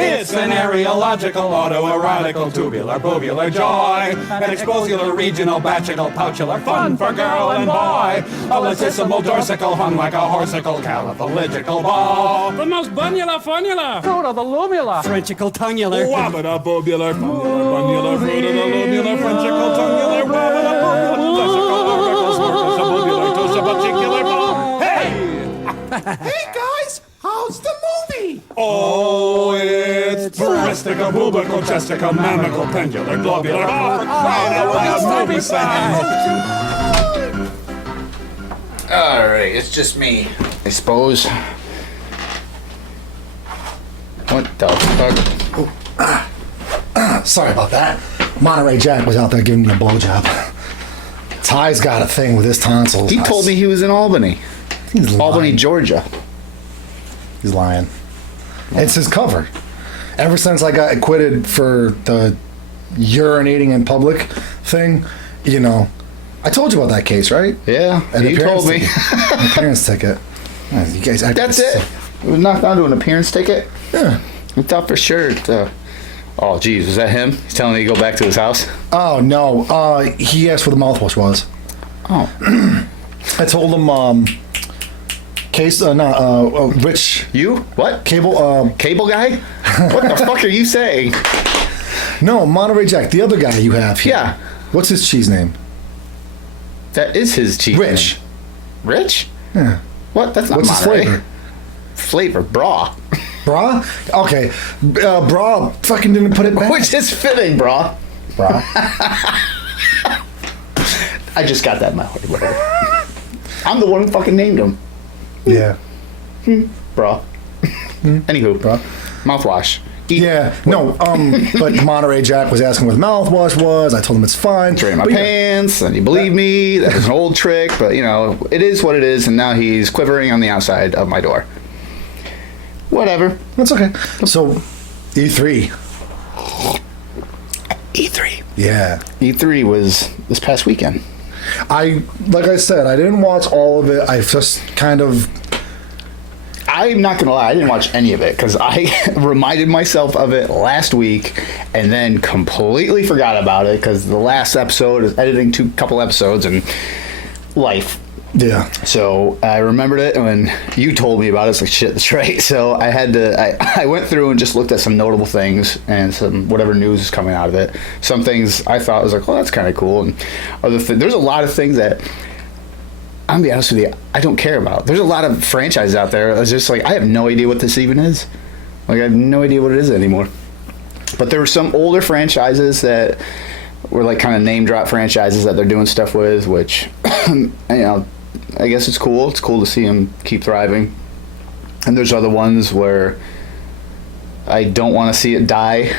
It's an areological, autoerotical, tubular, bovular joy. An exposular, regional, batular, pouchular, fun for girl and boy. A latissimal, dorsical, hung like a horsical, caliphalygical ball. The most bunular, funnular. Fruit of the lumula. Frenchical, tongular. Wabada, bobular, bunular, fruit of the lubular, frenchical, tongular, wabada, bobular, Hey! Hey guys, how's the movie? Oh, it's breastica, bubical, chestica, mamical, pendular, globular. Oh, for crying out loud, movie sound. Alright, it's just me, I suppose. What the fuck? Sorry about that. Monterey Jack was out there giving me a blowjob. Ty's got a thing with his tonsils. He told me he was in Albany. He's lying. Albany, Georgia. He's lying. It's his cover. Ever since I got acquitted for the urinating in public thing, you know, I told you about that case, right? Yeah, you told me. An appearance ticket. Yeah, you guys. That's it. It was knocked down to an appearance ticket. Yeah. I thought for sure. Oh, geez, was that him? He's telling me to go back to his house. Oh no. He asked where the mouthwash was. Oh. I told him. Rich. You? What? Cable. Cable guy? What the fuck are you saying? No, Monterey Jack, the other guy you have here. Yeah. What's his cheese name? That is his cheese. Rich. Name. Rich? Yeah. What? That's not What's Monterey. his flavor? Flavor, bra. Bra? Okay. Bra fucking didn't put it back. Which is fitting, bra. Bra. I just got that in my heart. Whatever. I'm the one who fucking named him. Yeah. Bra. Anywho. Bra. Mouthwash. Yeah. No, but Monterey Jack was asking what mouthwash was. I told him it's fine. Drain my But yeah. pants, and you believe me. That was an old trick, but you know, it is what it is, and now he's quivering on the outside of my door. Whatever. That's okay. So, E3. E3. Yeah. E3 was this past weekend. Like I said, I didn't watch all of it. I just kind of... I'm not gonna lie, I didn't watch any of it because I reminded myself of it last week and then completely forgot about it because the last episode is editing a couple episodes and life. Yeah. So I remembered it, and when you told me about it, it's like, shit, that's right. So I had to, I went through and just looked at some notable things and some whatever news is coming out of it. Some things I thought was like, well, that's kind of cool. And there's a lot of things that, I'm gonna be honest with you, I don't care about. There's a lot of franchises out there. It's just like, I have no idea what this even is. Like, I have no idea what it is anymore. But there were some older franchises that were like kind of name drop franchises that they're doing stuff with, which, you know, I guess it's cool. It's cool to see them keep thriving. And there's other ones where I don't want to see it die,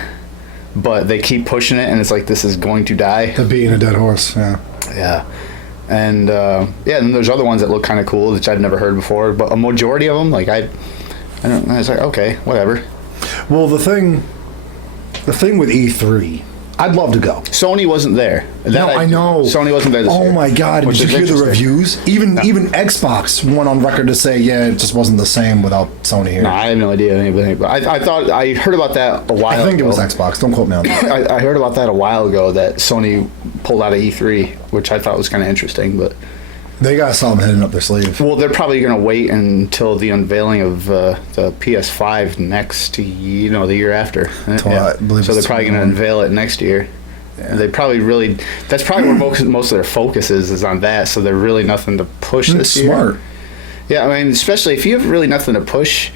but they keep pushing it, and it's like, this is going to die. The beating a dead horse, yeah. Yeah. And, and there's other ones that look kind of cool, which I've never heard before, but a majority of them, like, I don't know, it's like, okay, whatever. Well, the thing with E3, I'd love to go. Sony wasn't there. I know. Sony wasn't there this year. Oh my God! Did you hear the reviews? Even Xbox went on record to say, yeah, it just wasn't the same without Sony here. No, I have no idea anything. But I thought I heard about that a while ago. I think it was Xbox. Don't quote me on that. I heard about that a while ago, that Sony pulled out of E3, which I thought was kind of interesting, but they got something hidden up their sleeve. Well, they're probably going to wait until the unveiling of the PS5 next, the year after. I believe so they're probably going to unveil it next year. Yeah. They probably that's probably where most of their focus is on that. So they're really nothing to push this year. Smart. Yeah, I mean, especially if you have really nothing to push,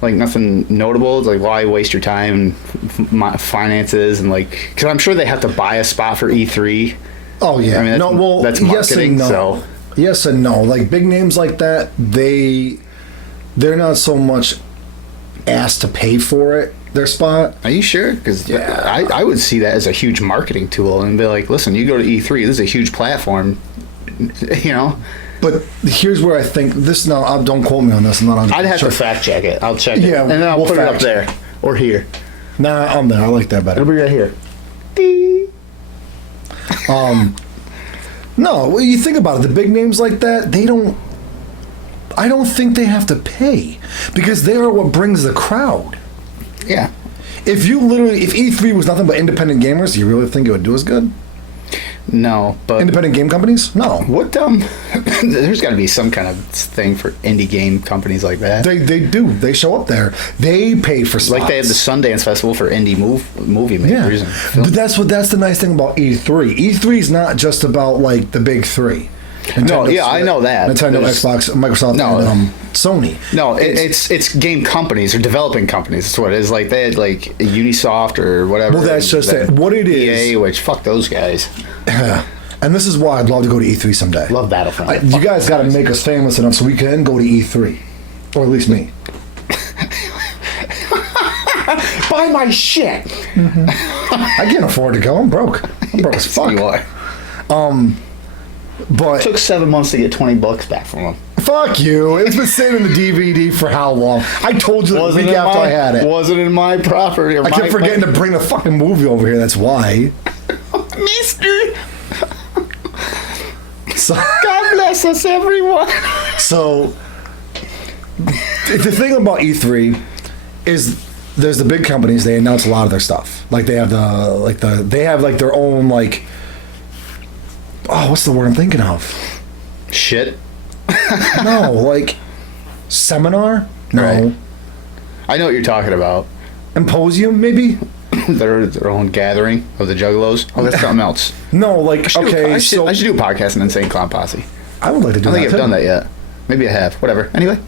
like nothing notable. It's like, why waste your time and finances and like, because I'm sure they have to buy a spot for E3. Oh yeah, I mean, that's marketing. Yes and no. So yes and no. Like big names like that, they're not so much asked to pay for it. Their spot. Are you sure? Because I would see that as a huge marketing tool and be like, listen, you go to E3, this is a huge platform, you know. But here's where I think this. No, don't quote me on this. I'm not. I'd have to fact check it. I'll check it. Yeah, and then I'll put it up there or here. Nah, I'm there. I like that better. It'll be right here. No, well, you think about it. The big names like that, they don't. I don't think they have to pay because they are what brings the crowd. Yeah. If E3 was nothing but independent gamers, do you really think it would do as good? No, but Independent game companies? No. what there's got to be some kind of thing for indie game companies like that. They do. They show up there. They pay for slots. Like they have the Sundance Festival for indie movie makers. Yeah. But that's the nice thing about E3. E3 is not just about like the big three. No, yeah, I know that. Nintendo, Xbox, Microsoft, and Sony. No, it's game companies or developing companies. That's what it is. Like they had like Unisoft or whatever. Well, that's just it. What it is. EA, which fuck those guys. Yeah. And this is why I'd love to go to E3 someday. Love Battlefront. You guys got to make us famous enough so we can go to E3, or at least me. Buy my shit. I can't afford to go. I'm broke. I'm broke as fuck. You are. But It took 7 months to get $20 back from them. fuck you. It's been sitting in the DVD for how long? I told you the week after I had it. Wasn't in my property. I kept forgetting to bring the fucking movie over here. That's why. Mister. So, God bless us, everyone. so the thing about E3 is there's the big companies. They announce a lot of their stuff. Like they have they have like their own like. Oh, what's the word I'm thinking of? Shit. No, like seminar? No. Right. I know what you're talking about. Symposium, maybe? Their own gathering of the Juggalos. Oh, that's something else. No, like I should do a podcast in Insane Clown Posse. I would like to do I that. don't think I've done that yet. Maybe I have. Whatever. Anyway.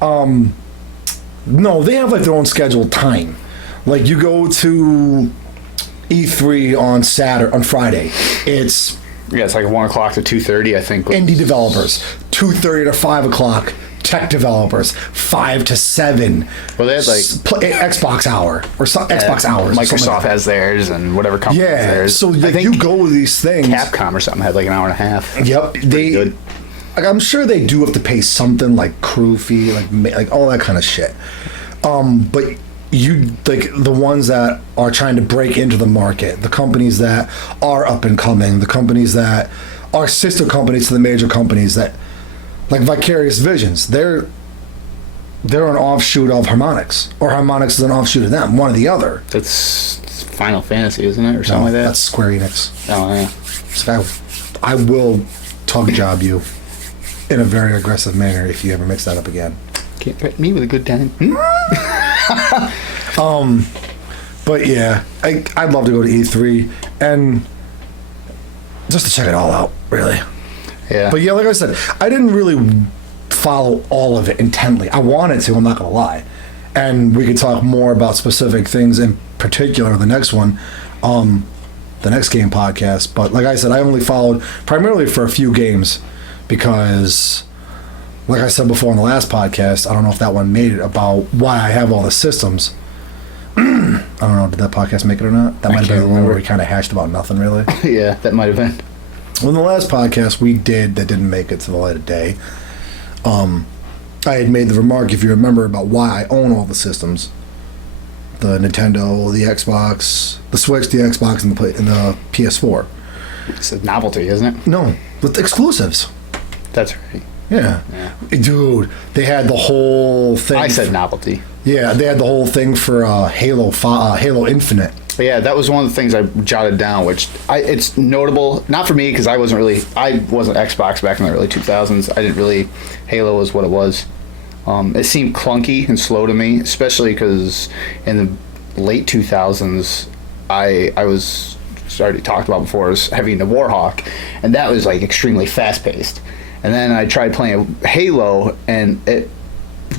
No, they have like their own scheduled time. Like you go to E3 on Friday. It's Yeah, it's like 1 o'clock to 2:30, I think. indie developers. 2:30 to 5 o'clock. Tech developers. 5 to 7. Well, they had like Xbox hour or Xbox hours. or something Microsoft like that. has theirs, and whatever company has Yeah. theirs. So I like, think you go to these things. Capcom or something had like an hour and a half. Yep. Pretty good. Like, I'm sure they do have to pay something like crew fee, like all that kind of shit. But you like the ones that are trying to break into the market, the companies that are up and coming, the companies that are sister companies to the major companies that, like Vicarious Visions, they're an offshoot of Harmonix, or Harmonix is an offshoot of them, one or the other. That's Final Fantasy, isn't it, or something like that? That's Square Enix. Oh yeah. So I will tug job you in a very aggressive manner if you ever mix that up again. Can't threaten me with a good time. But yeah, I'd love to go to E3 and just to check it all out, really. Yeah. But yeah, like I said, I didn't really follow all of it intently. I wanted to, I'm not gonna lie. And we could talk more about specific things, in particular the next one, the next game podcast. But like I said, I only followed primarily for a few games because, like I said before in the last podcast, I don't know if that one made it, about why I have all the systems. I don't know, did that podcast make it or not? That might have been the one where we kind of hashed about nothing, really. Yeah, that might have been. Well, in the last podcast we did that didn't make it to the light of day, I had made the remark, if you remember, about why I own all the systems. The Nintendo, the Xbox, the Switch, the Xbox, and the PS4. It's a novelty, isn't it? No, with exclusives. That's right. Yeah. Dude, they had the whole thing. I said novelty. Yeah, they had the whole thing for Halo Infinite. But yeah, that was one of the things I jotted down, which it's notable, not for me, because I wasn't Xbox back in the early 2000s. I didn't really, Halo was what it was. It seemed clunky and slow to me, especially because in the late 2000s, I was, already talked about before, was having the Warhawk, and that was like extremely fast-paced. And then I tried playing Halo, and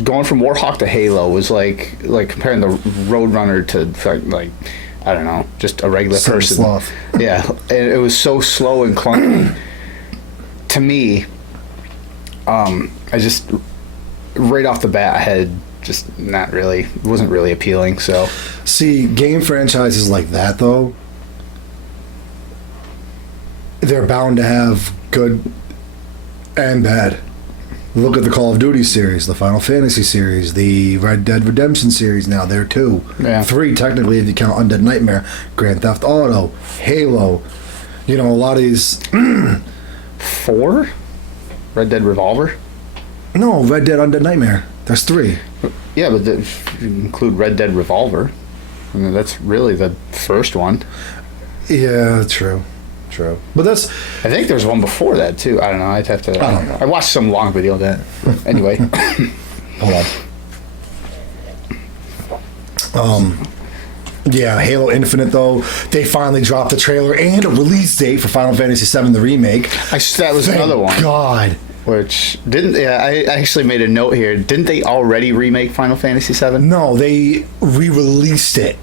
going from Warhawk to Halo was like comparing the Roadrunner to like I don't know, just a regular person. Sloth. Yeah, it was so slow and clunky. To me, I just right off the bat I had just wasn't really appealing. So see, game franchises like that though, they're bound to have good and bad. Look at the Call of Duty series, the Final Fantasy series, the Red Dead Redemption series now, there too. Yeah. 3 technically if you count Undead Nightmare, Grand Theft Auto, Halo. You know, a lot of these 4? Red Dead Revolver? No, Red Dead Undead Nightmare. There's 3. Yeah, but if you include Red Dead Revolver. I mean, that's really the first one. Yeah, true. But that's... I think there's one before that, too. I don't know. I'd have to... I don't know. I watched some long video of that. Anyway. Hold on. Yeah, Halo Infinite, though, they finally dropped the trailer and a release date for Final Fantasy VII, the remake. That was another one. God. Which didn't... Yeah, I actually made a note here. Didn't they already remake Final Fantasy VII? No, they re-released it.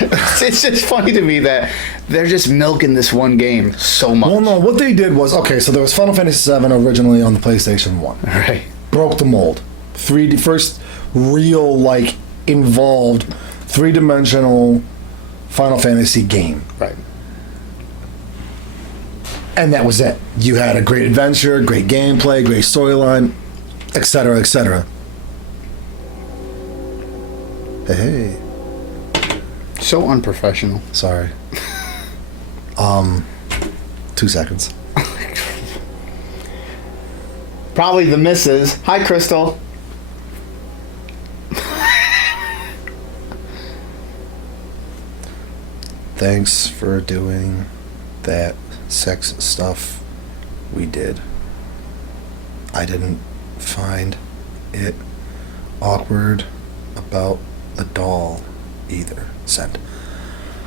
It's just funny to me that they're just milking this one game so much. Well, no, what they did was... Okay, so there was Final Fantasy VII originally on the PlayStation 1. Right. Broke the mold. 3D... First real, like, involved, three-dimensional Final Fantasy game. Right. And that was it. You had a great adventure, great gameplay, great storyline, etc., etc. Hey. So unprofessional. Sorry. 2 seconds. Probably the missus. Hi, Crystal. Thanks for doing that sex stuff we did. I didn't find it awkward about the doll either. Sent.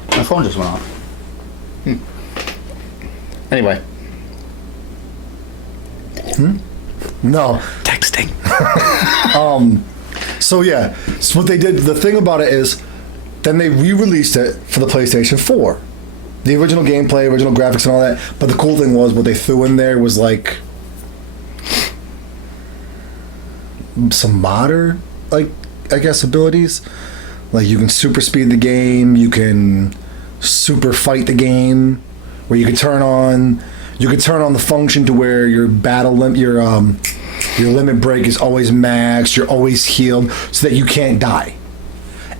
My phone just went off. Anyway. No. Texting. So yeah, so what they did, the thing about it is, then they re-released it for the PlayStation 4. The original gameplay, original graphics and all that, but the cool thing was what they threw in there was like some modder, like, I guess, abilities. Like you can super speed the game, you can super fight the game, where you can turn on the function to where your your limit break is always maxed, you're always healed, so that you can't die.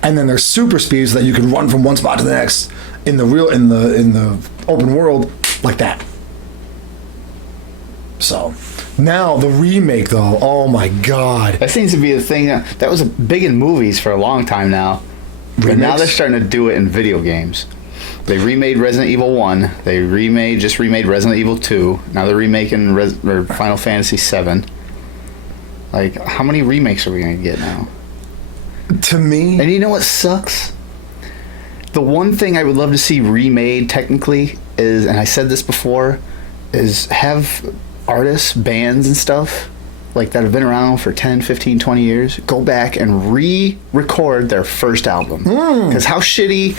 And then there's super speed so that you can run from one spot to the next in the open world like that. So now the remake, though, oh my god, That seems to be a thing that was big in movies for a long time now. But now they're starting to do it in video games. They remade Resident Evil 1. They just remade Resident Evil 2. Now they're remaking Final Fantasy 7. Like, how many remakes are we going to get now? to me. And you know what sucks? The one thing I would love to see remade technically is, and I said this before, is have artists, bands and stuff like that have been around for 10, 15, 20 years go back and re-record their first album. Because how shitty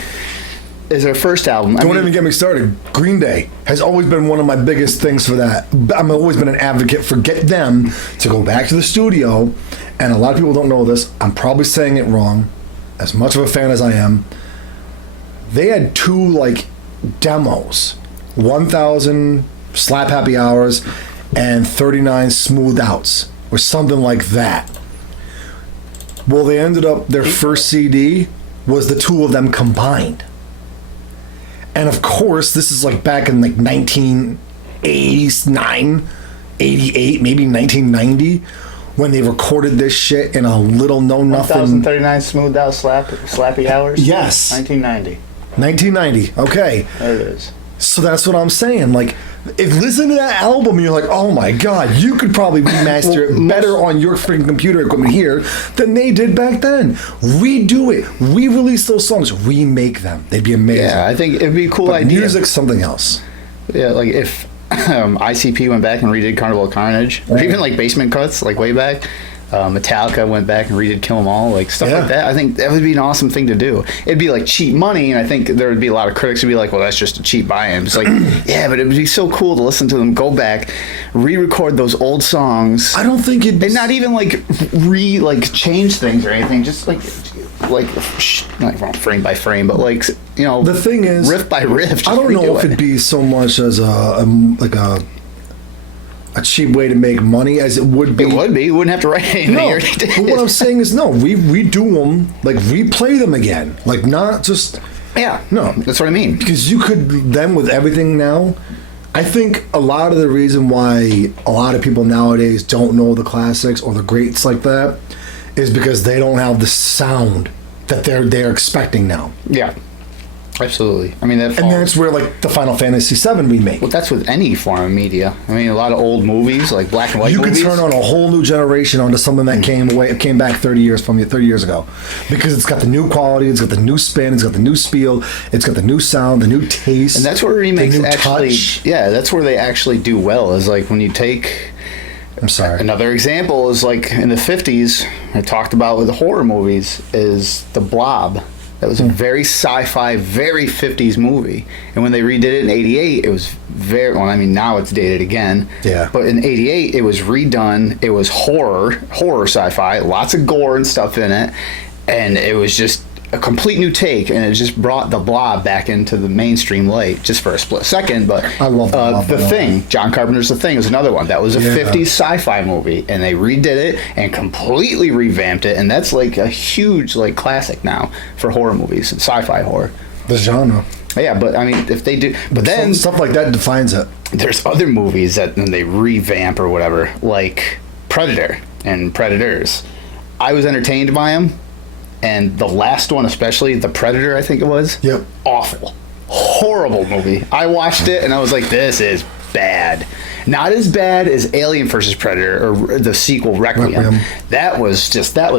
is their first album? Don't even get me started. Green Day has always been one of my biggest things for that. I've always been an advocate for get them to go back to the studio. And a lot of people don't know this. I'm probably saying it wrong. As much of a fan as I am, they had 2 like demos, 1,000 Slap Happy Hours and 39 Smooth Outs or something like that. Well, they ended up, their first CD was the 2 of them combined. And of course, this is like back in like 1989, 88, maybe 1990, when they recorded this shit in a little know-nothing... 1,039 Smoothed Out Slappy Hours? Yes. 1990. 1990, okay. There it is. So that's what I'm saying. Like, if listen to that album, you're like, oh my god, you could probably remaster it better on your freaking computer equipment here than they did back then. Redo it, re-release those songs, remake them. They'd be amazing. Yeah, I think it'd be a cool but idea. Music's something else. Yeah, like if ICP went back and redid Carnival of Carnage, or even like Basement Cuts, like way back. Metallica went back and redid Kill 'Em All, like stuff like that. I think that would be an awesome thing to do. It'd be like cheap money, and I think there would be a lot of critics who'd be like, well, that's just a cheap buy-in. It's like, yeah, but it would be so cool to listen to them go back, re-record those old songs. I don't think it'd be... And not even like change things or anything, just like frame by frame, but like, you know, the thing is, riff by riff. Just I don't know if it. it'd be so much as a cheap way to make money as it would be. It would be. You wouldn't have to write anything. No, but what I'm saying is no. Redo them, like replay them again, like not just. Yeah. No, That's what I mean. Because you could then with everything now, I think a lot of the reason why a lot of people nowadays don't know the classics or the greats like that is because they don't have the sound that they're expecting now. Yeah, absolutely. I mean, And that's where like the Final Fantasy VII remake. well, that's with any form of media. I mean, a lot of old movies, like black and white You movies. could turn on a whole new generation onto something that came back 30 years ago, because it's got the new quality, it's got the new spin, it's got the new spiel, it's got the new sound, the new taste, And that's where remakes the new actually, touch. yeah, that's where they actually do well. Is like when you take I'm sorry. another example is like in the 50s, I talked about with the horror movies, is The Blob. That was a very sci-fi, very 50s movie. And when they redid it in 88, it was very, well, I mean, now it's dated again. Yeah. But in 88, it was redone. It was horror sci-fi, lots of gore and stuff in it. And it was just a complete new take, and it just brought The Blob back into the mainstream light just for a split second. But I love The Blob, The by the way. Thing, John Carpenter's The Thing was another one. That was a Yeah. 50s sci-fi movie, and they redid it and completely revamped it, and that's like a huge like classic now for horror movies and sci-fi horror. The genre. Yeah, but I mean, if they do, but then Stuff like that defines it. there's other movies that when they revamp or whatever, like Predator and Predators. I was entertained by them, and the last one, especially The Predator, I think it was. Yep. Awful, horrible movie. I watched it and I was like, this is bad. Not as bad as Alien vs Predator or the sequel Requiem. Requiem. That was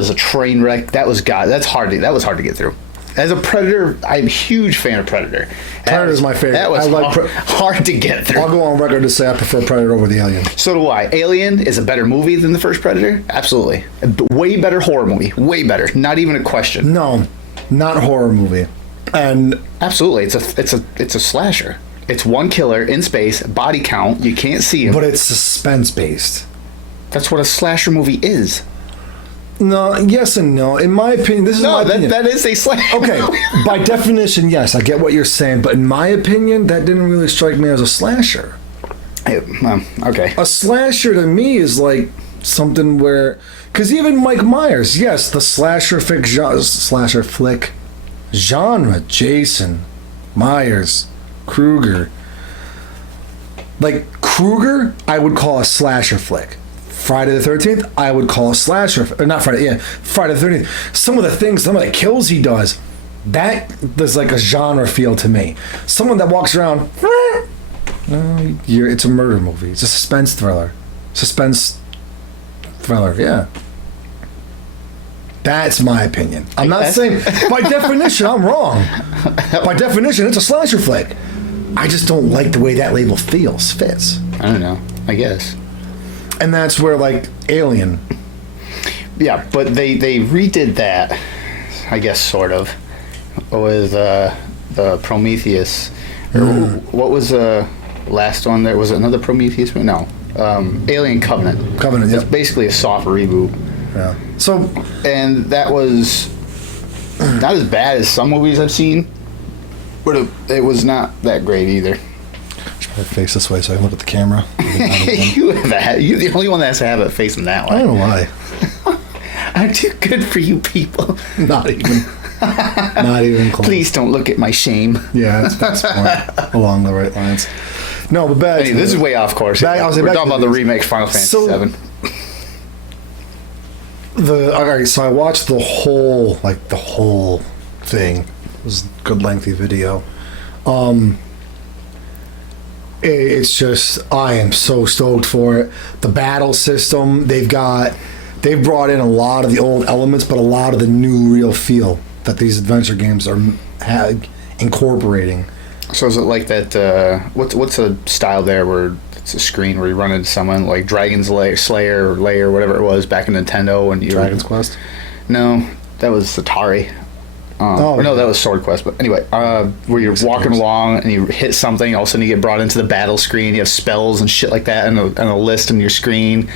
a train wreck. That was hard to get through. As a Predator, I'm a huge fan of Predator. Predator's my favorite. That was I like hard to get through. I'll go on record to say I prefer Predator over the Alien. So do I. Alien is a better movie than the first Predator. Absolutely, way better horror movie. Way better. Not even a question. No, not horror movie. And Absolutely, it's a slasher. It's one killer in space, body count. You can't see him. but it's suspense based. That's what a slasher movie is. No, yes and no. In my opinion, this is my No, opinion. that is a slasher. Okay, by definition, yes, I get what you're saying, but in my opinion, that didn't really strike me as a slasher. Okay. A slasher to me is like something where, because even Mike Myers, yes, the slasher flick genre, Jason, Myers, Krueger. Like Krueger, I would call a slasher flick. Friday the 13th, I would call a slasher, or not Friday, yeah, Friday the 13th. Some of the kills he does, that there's like a genre feel to me. Someone that walks around, it's a murder movie. It's a suspense thriller. Yeah. That's my opinion. I'm not saying, by definition, I'm wrong. By definition, it's a slasher flick. I just don't like the way that label fits. I don't know. I guess. And that's where, like, Alien. Yeah, but they redid that, I guess, sort of, with the Prometheus. Or what was the last one there? Was it another Prometheus movie? No. Alien Covenant. Covenant, It's yep. basically a soft reboot. Yeah. So, And that was not as bad as some movies I've seen, but it was not that great either. I face this way so I can look at the camera. You're the only one that has to have it facing that I way. don't know why. I'm too good for you people. Not even. Not even close. Please don't look at my shame. Yeah, that's more along the right lines. No, but back Hey, to this the- is way off course. Back- I was We're back talking to about the this. remake Final Fantasy So- VII. Alright, so I watched the whole thing. It was a good lengthy video. It's just, I am so stoked for it. The battle system, they've brought in a lot of the old elements, but a lot of the new real feel that these adventure games are incorporating. So is it like that? What's a style there where it's a screen where you run into someone like Dragon's Slayer or Lair, whatever it was back in Nintendo, and you Dragon's Quest? No, that was Atari. Oh, or no, okay. that was Sword Quest. But anyway, where you're walking along and you hit something, all of a sudden you get brought into the battle screen. You have spells and shit like that, and a list on your screen.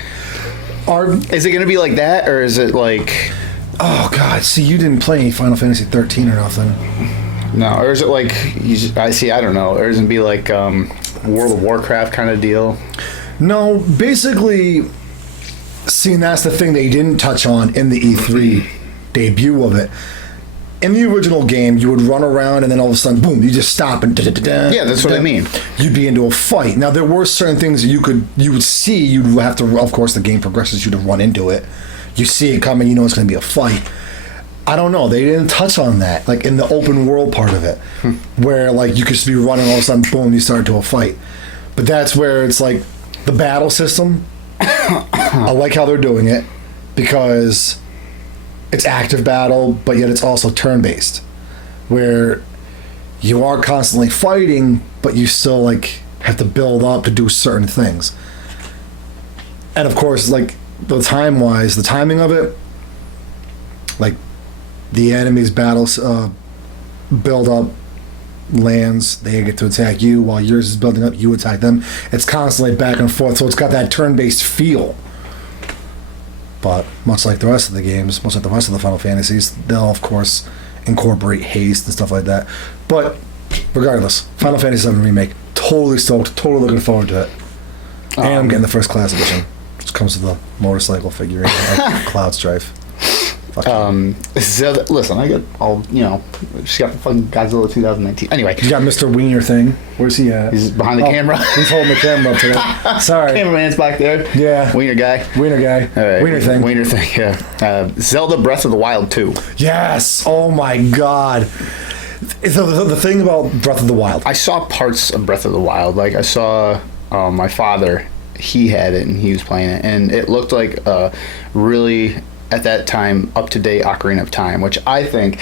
Is it going to be like that, or is it like? Oh God! See, you didn't play any Final Fantasy 13 or nothing. No, or is it like I don't know. Or is it be like World of Warcraft kind of deal? No, basically, see, and that's the thing they didn't touch on in the E3 debut of it. in the original game, you would run around and then all of a sudden, boom, you just stop and Yeah, that's what I mean. You'd be into a fight. Now there were certain things that you would see. You'd have to, of course, the game progresses. You'd run into it. You see it coming. You know it's going to be a fight. I don't know. They didn't touch on that, like in the open world part of it, where like you could just be running all of a sudden, boom, you start into a fight. But that's where it's like the battle system. I like how they're doing it because it's active battle, but yet it's also turn-based, where you are constantly fighting, but you still like have to build up to do certain things. And of course, like the timing of it, like the enemy's battles build up, lands, they get to attack you while yours is building up, you attack them. It's constantly back and forth, so it's got that turn-based feel. But much like the rest of the games, much like the rest of the Final Fantasies, they'll of course incorporate haste and stuff like that. But regardless, Final Fantasy VII Remake, totally stoked, totally looking forward to it. And I'm getting the first class edition, which comes with the motorcycle figurine, like Cloud Strife. Zelda, listen, I got all, just got the fucking Godzilla 2019. Anyway. You got Mr. Wiener thing. Where's he at? He's behind the camera. He's holding the camera up today. Sorry. Cameraman's back there. Yeah. Wiener guy. Wiener guy. All right. Wiener thing. Wiener thing, yeah. Zelda Breath of the Wild 2. Yes. Oh my God. The thing about Breath of the Wild. I saw parts of Breath of the Wild. Like, I saw my father, he had it and he was playing it. And it looked like a really, at that time, up-to-date Ocarina of Time, which I think,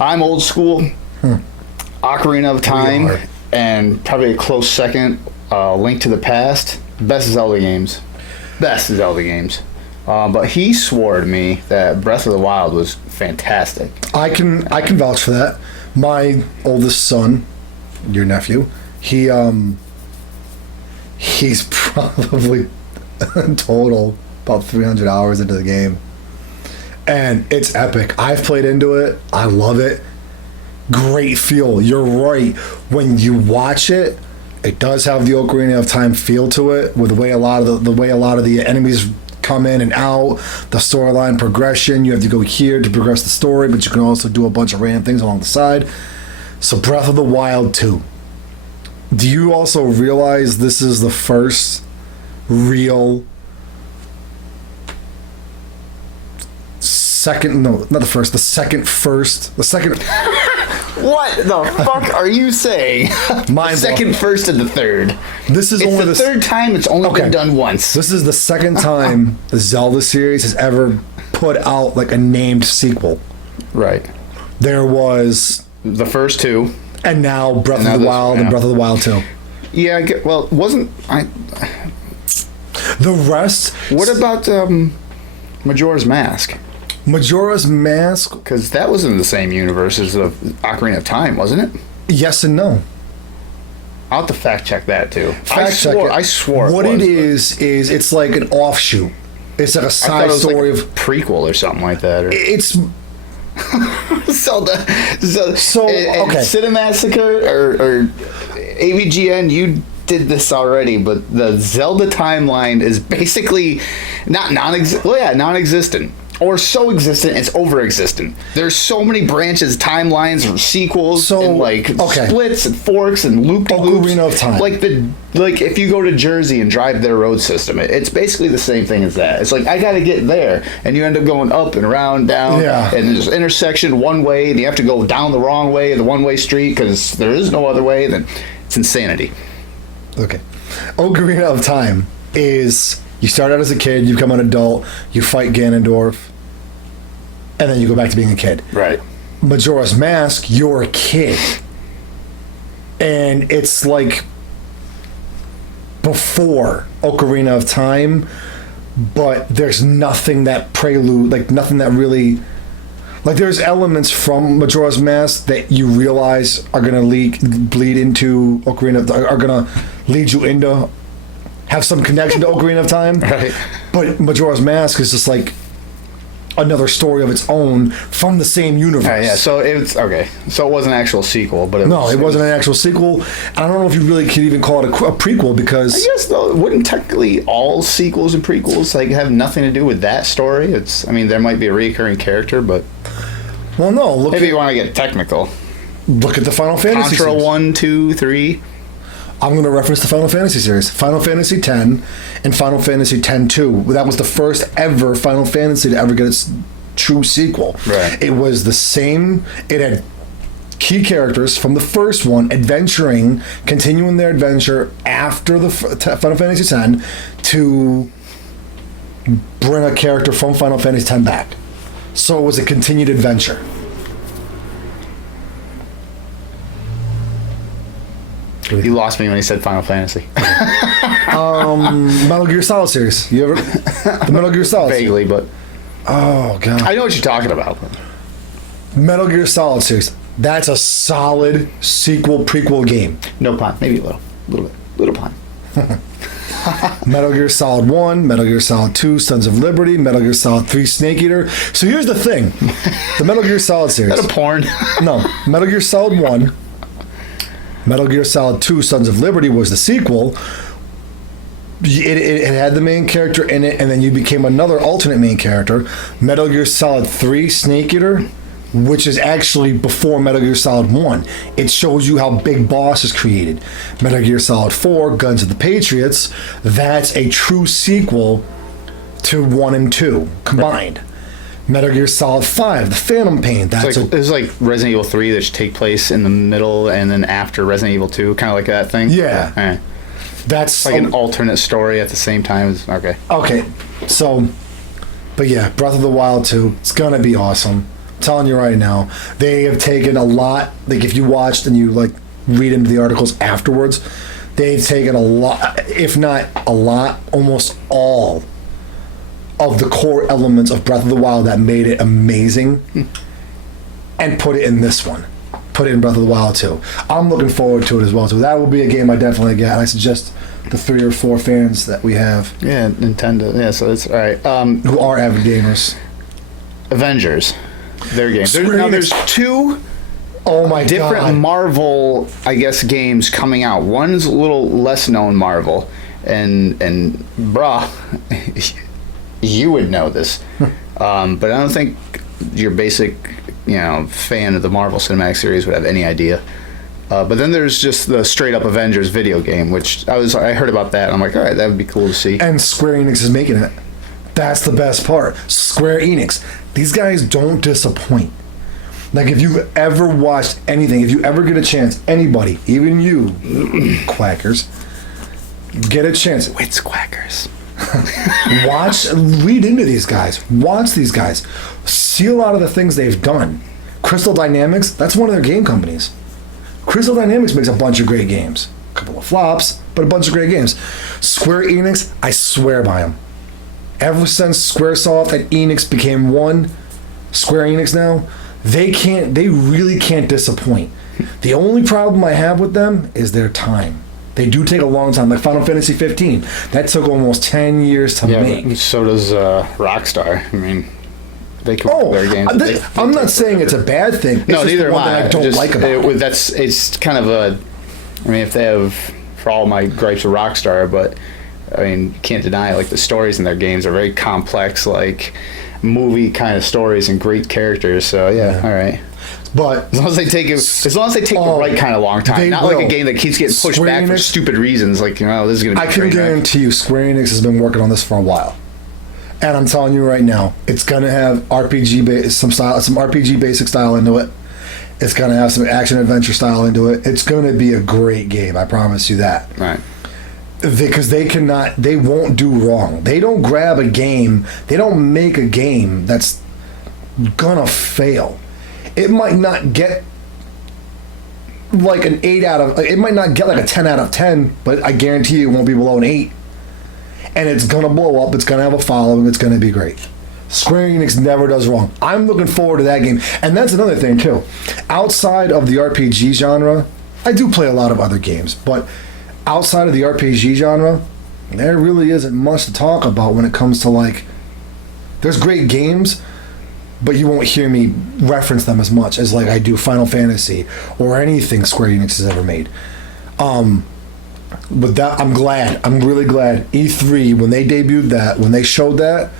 I'm old school. Ocarina of Time, and probably a close second, Link to the Past. Best Zelda games. But he swore to me that Breath of the Wild was fantastic. I can vouch for that. My oldest son, your nephew, he's probably total about 300 hours into the game, and it's epic. I've played into it. I love it. Great feel. You're right. When you watch it, it does have the Ocarina of Time feel to it, with the way a lot of the enemies come in and out, the storyline progression. You have to go here to progress the story, but you can also do a bunch of random things along the side. So Breath of the Wild 2. Do you also realize this is the first real second What the fuck are you saying? Second, first, and the third. This is it's only the third time. It's only been done once. This is the second time the Zelda series has ever put out like a named sequel. Right. There was the first two, and now Breath of the Wild and Breath of the Wild 2. Yeah. Well, wasn't I? The rest. What about Majora's Mask? Majora's Mask, because that was in the same universe as the Ocarina of Time, wasn't it? Yes and no. I'll have to fact check that too. I swore. What it is it's like an offshoot. It's like a side story like a of prequel or something like that. It's so okay. Cinemassacre or AVGN, you did this already, but the Zelda timeline is basically non-existent. Or so existent, it's over-existent. There's so many branches, timelines, or sequels, and splits and forks and loop-de-loops. Ocarina of Time. Like if you go to Jersey and drive their road system, it's basically the same thing as that. It's like, I gotta get there, and you end up going up and around, down, and there's an intersection one way, and you have to go down the wrong way, the one-way street, because there is no other way, then it's insanity. Okay. Ocarina of Time is, you start out as a kid, you become an adult, you fight Ganondorf, and then you go back to being a kid. Right. Majora's Mask, you're a kid. And it's like before Ocarina of Time, but there's nothing that prelude, like nothing that really, like there's elements from Majora's Mask that you realize are going to bleed into Ocarina of, are going to lead you into, have some connection to Ocarina of Time. Right. But Majora's Mask is just like another story of its own from the same universe. Yeah, so it's okay. So it wasn't an actual sequel, but it wasn't an actual sequel. I don't know if you really could even call it a prequel, because I guess though, wouldn't technically all sequels and prequels have nothing to do with that story? There might be a recurring character, but Well, no. Look Maybe you want to get technical. Look at the Final Fantasy Contra series. 1, 2, 3. I'm going to reference the Final Fantasy series. Final Fantasy X and Final Fantasy X-2. That was the first ever Final Fantasy to ever get its true sequel. Right. It was the same. It had key characters from the first one continuing their adventure after the Final Fantasy X to bring a character from Final Fantasy X back. So it was a continued adventure. You lost me when you said Final Fantasy. Metal Gear Solid series. You ever the Metal Gear Solid? Vaguely, but Oh god. I know what you're talking about. Metal Gear Solid series. That's a solid sequel prequel game. No pun. Maybe a little pun. Metal Gear Solid 1, Metal Gear Solid 2, Sons of Liberty, Metal Gear Solid 3, Snake Eater. So here's the thing. The Metal Gear Solid series. Is that a porn? No. Metal Gear Solid 1, Metal Gear Solid 2, Sons of Liberty was the sequel. It had the main character in it, and then you became another alternate main character. Metal Gear Solid 3, Snake Eater, which is actually before Metal Gear Solid 1. It shows you how Big Boss is created. Metal Gear Solid 4, Guns of the Patriots, that's a true sequel to 1 and 2 combined. Metal Gear Solid 5, The Phantom Pain. It's like Resident Evil 3 that should take place in the middle and then after Resident Evil 2, kind of like that thing. Yeah. All right. That's Like an alternate story at the same time. Okay. Okay, so, but yeah, Breath of the Wild 2, it's gonna be awesome. I'm telling you right now, they have taken a lot. Like if you watched and you like read into the articles afterwards, they've taken a lot, if not a lot, almost all of the core elements of Breath of the Wild that made it amazing, and put it in this one. Put it in Breath of the Wild 2. I'm looking forward to it as well. So that will be a game I definitely get. And I suggest the 3 or 4 fans that we have. Yeah, Nintendo. Yeah, so it's all right. Who are avid gamers. Avengers. Their game. There's 2 Oh my different god. Marvel, I guess, games coming out. One's a little less known Marvel, and bruh, you would know this, but I don't think your basic, fan of the Marvel Cinematic Series would have any idea. But then there's just the straight up Avengers video game, which I heard about that, and I'm like, all right, that would be cool to see. And Square Enix is making it. That's the best part. Square Enix. These guys don't disappoint. Like if you've ever watched anything, if you ever get a chance, anybody, even you, quackers, get a chance. Wits quackers. Read into these guys. Watch these guys. See a lot of the things they've done. Crystal Dynamics, that's one of their game companies. Crystal Dynamics makes a bunch of great games. A couple of flops, but a bunch of great games. Square Enix, I swear by them. Ever since Squaresoft and Enix became one, Square Enix now, they really can't disappoint. The only problem I have with them is their time. They do take a long time. Like Final Fantasy 15, that took almost 10 years to make. But so does Rockstar. I mean, they can their games. I'm not saying it's a bad thing. It's No, just neither the am one I. that I don't like about it. It's kind of a. I mean, if they have, for all my gripes with Rockstar, but I mean, you can't deny like the stories in their games are very complex, like movie kind of stories and great characters. So yeah. All right. But as long as they take the right kind of long time, not like a game that keeps getting pushed Square back for Enix, stupid reasons. Like this is gonna be. I can guarantee you, Square Enix has been working on this for a while, and I'm telling you right now, it's gonna have some RPG basic style into it. It's gonna have some action adventure style into it. It's gonna be a great game. I promise you that. Right. Because they won't do wrong. They don't grab a game. They don't make a game that's gonna fail. It might not get like an 8 out of. It might not get like a 10 out of 10, but I guarantee you it won't be below an 8. And it's gonna blow up. It's gonna have a following. It's gonna be great. Square Enix never does wrong. I'm looking forward to that game. And that's another thing too. Outside of the RPG genre, I do play a lot of other games, but outside of the RPG genre, there really isn't much to talk about when it comes to like. There's great games, but you won't hear me reference them as much as like I do Final Fantasy or anything Square Enix has ever made. But that I'm really glad E3 when they debuted that, when they showed that,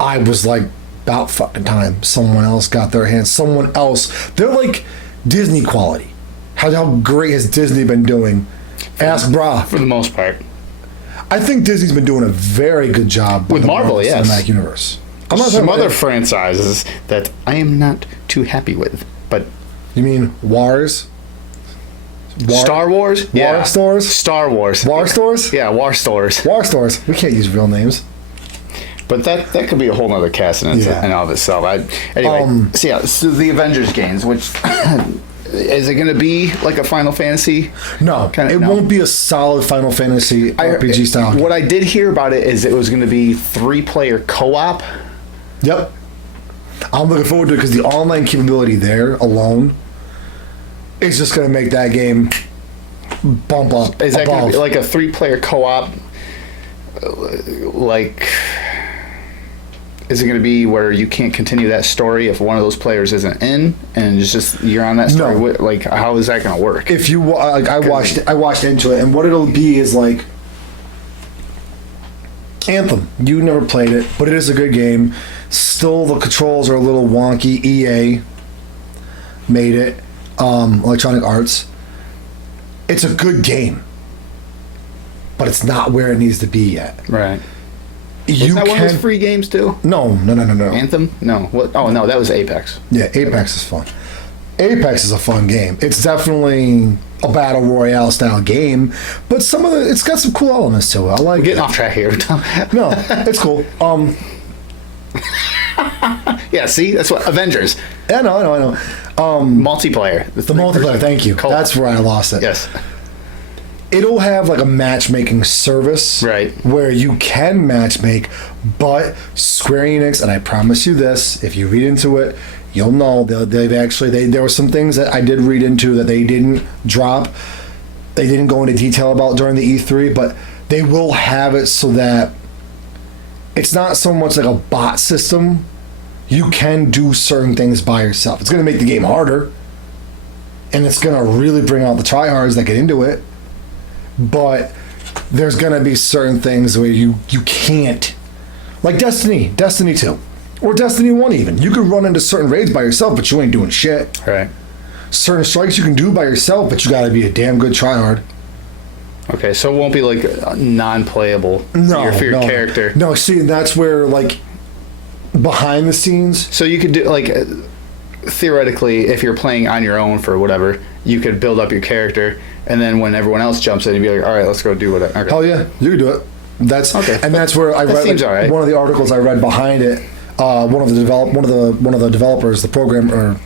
I was like about fucking time someone else got their hands. Someone else. They're like Disney quality. How great has Disney been doing? Ask Bra. For the most part. I think Disney's been doing a very good job With the Marvel, yes. Cinematic Universe. I'm not Some talking other about- franchises that I am not too happy with, but You mean Wars? Star Wars? War Stores? Star Wars. War Stores? Yeah, War Stores. War Stores. We can't use real names. But that could be a whole nother cast in Yeah. of itself. So the Avengers games, which is it going to be like a Final Fantasy? No, it no. won't be a solid Final Fantasy RPG style. What I did hear about it is it was going to be 3-player co-op. Yep. I'm looking forward to it because the online capability there alone is just going to make that game bump up. Is that going to above. be like a 3-player co-op? Like, is it going to be where you can't continue that story if one of those players isn't in, and it's just you're on that story? No. Like, how is that going to work? If you I watched into it, and what it'll be is like Anthem. You never played it, but it is a good game. Still, the controls are a little wonky. EA made it. Electronic Arts. It's a good game, but it's not where it needs to be yet. Right. You Isn't that can one of those free games too? no. Anthem? No. What? Oh no, that was Apex. Yeah, Apex is fun. Apex is a fun game. It's definitely a battle royale style game, but it's got some cool elements to it. I like Getting it. off track here. No, it's cool. Yeah, see, that's what Avengers I know. multiplayer. The multiplayer. Thank you. Co-op. That's where I lost it. Yes. It'll have like a matchmaking service, Right. where you can matchmake, but Square Enix, and I promise you this, if you read into it, you'll know there were some things that I did read into that they didn't drop. They didn't go into detail about during the E3, but they will have it so that it's not so much like a bot system. You can do certain things by yourself. It's going to make the game harder, and it's going to really bring out the tryhards that get into it. But there's going to be certain things where you can't. Like Destiny 2. Or Destiny 1 even. You can run into certain raids by yourself, but you ain't doing shit. Right. Certain strikes you can do by yourself, but you got to be a damn good tryhard. Okay, so it won't be like non-playable for your character. No, see, that's where, like, behind the scenes. So you could do like theoretically, if you're playing on your own for whatever, you could build up your character, and then when everyone else jumps in, you'd be like, all right, let's go do whatever. Okay. Hell yeah, you can do it. That's Okay. and that's where I That read seems like, all right. one of the articles I read behind it. One of the developers, the programmer,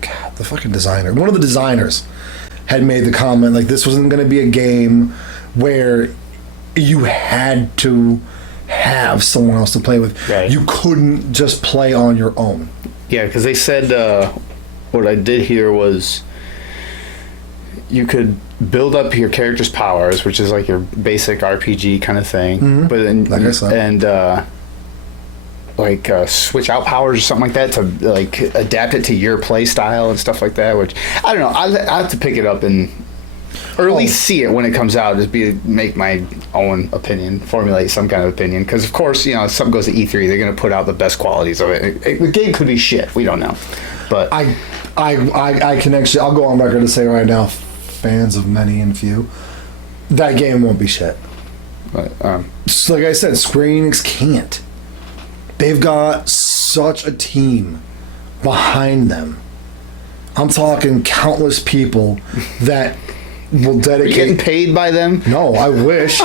God, the fucking designer, one of the designers had made the comment like this wasn't going to be a game where you had to have someone else to play with. Right. You couldn't just play on your own. Yeah, because they said what I did hear was you could build up your character's powers, which is like your basic RPG kind of thing, Mhm. but then Like I said. switch out powers or something like that to like adapt it to your play style and stuff like that. Which I don't know. I have to pick it up and or at least see it when it comes out. Just make my own opinion, formulate some kind of opinion. Because of course, if something goes to E3, they're going to put out the best qualities of it. The game could be shit. We don't know, but I can actually, I'll go on record to say right now, fans of many and few, that game won't be shit. Just like I said, Square Enix can't. They've got such a team behind them. I'm talking countless people that will are you getting dedicate. paid by them? No, I wish.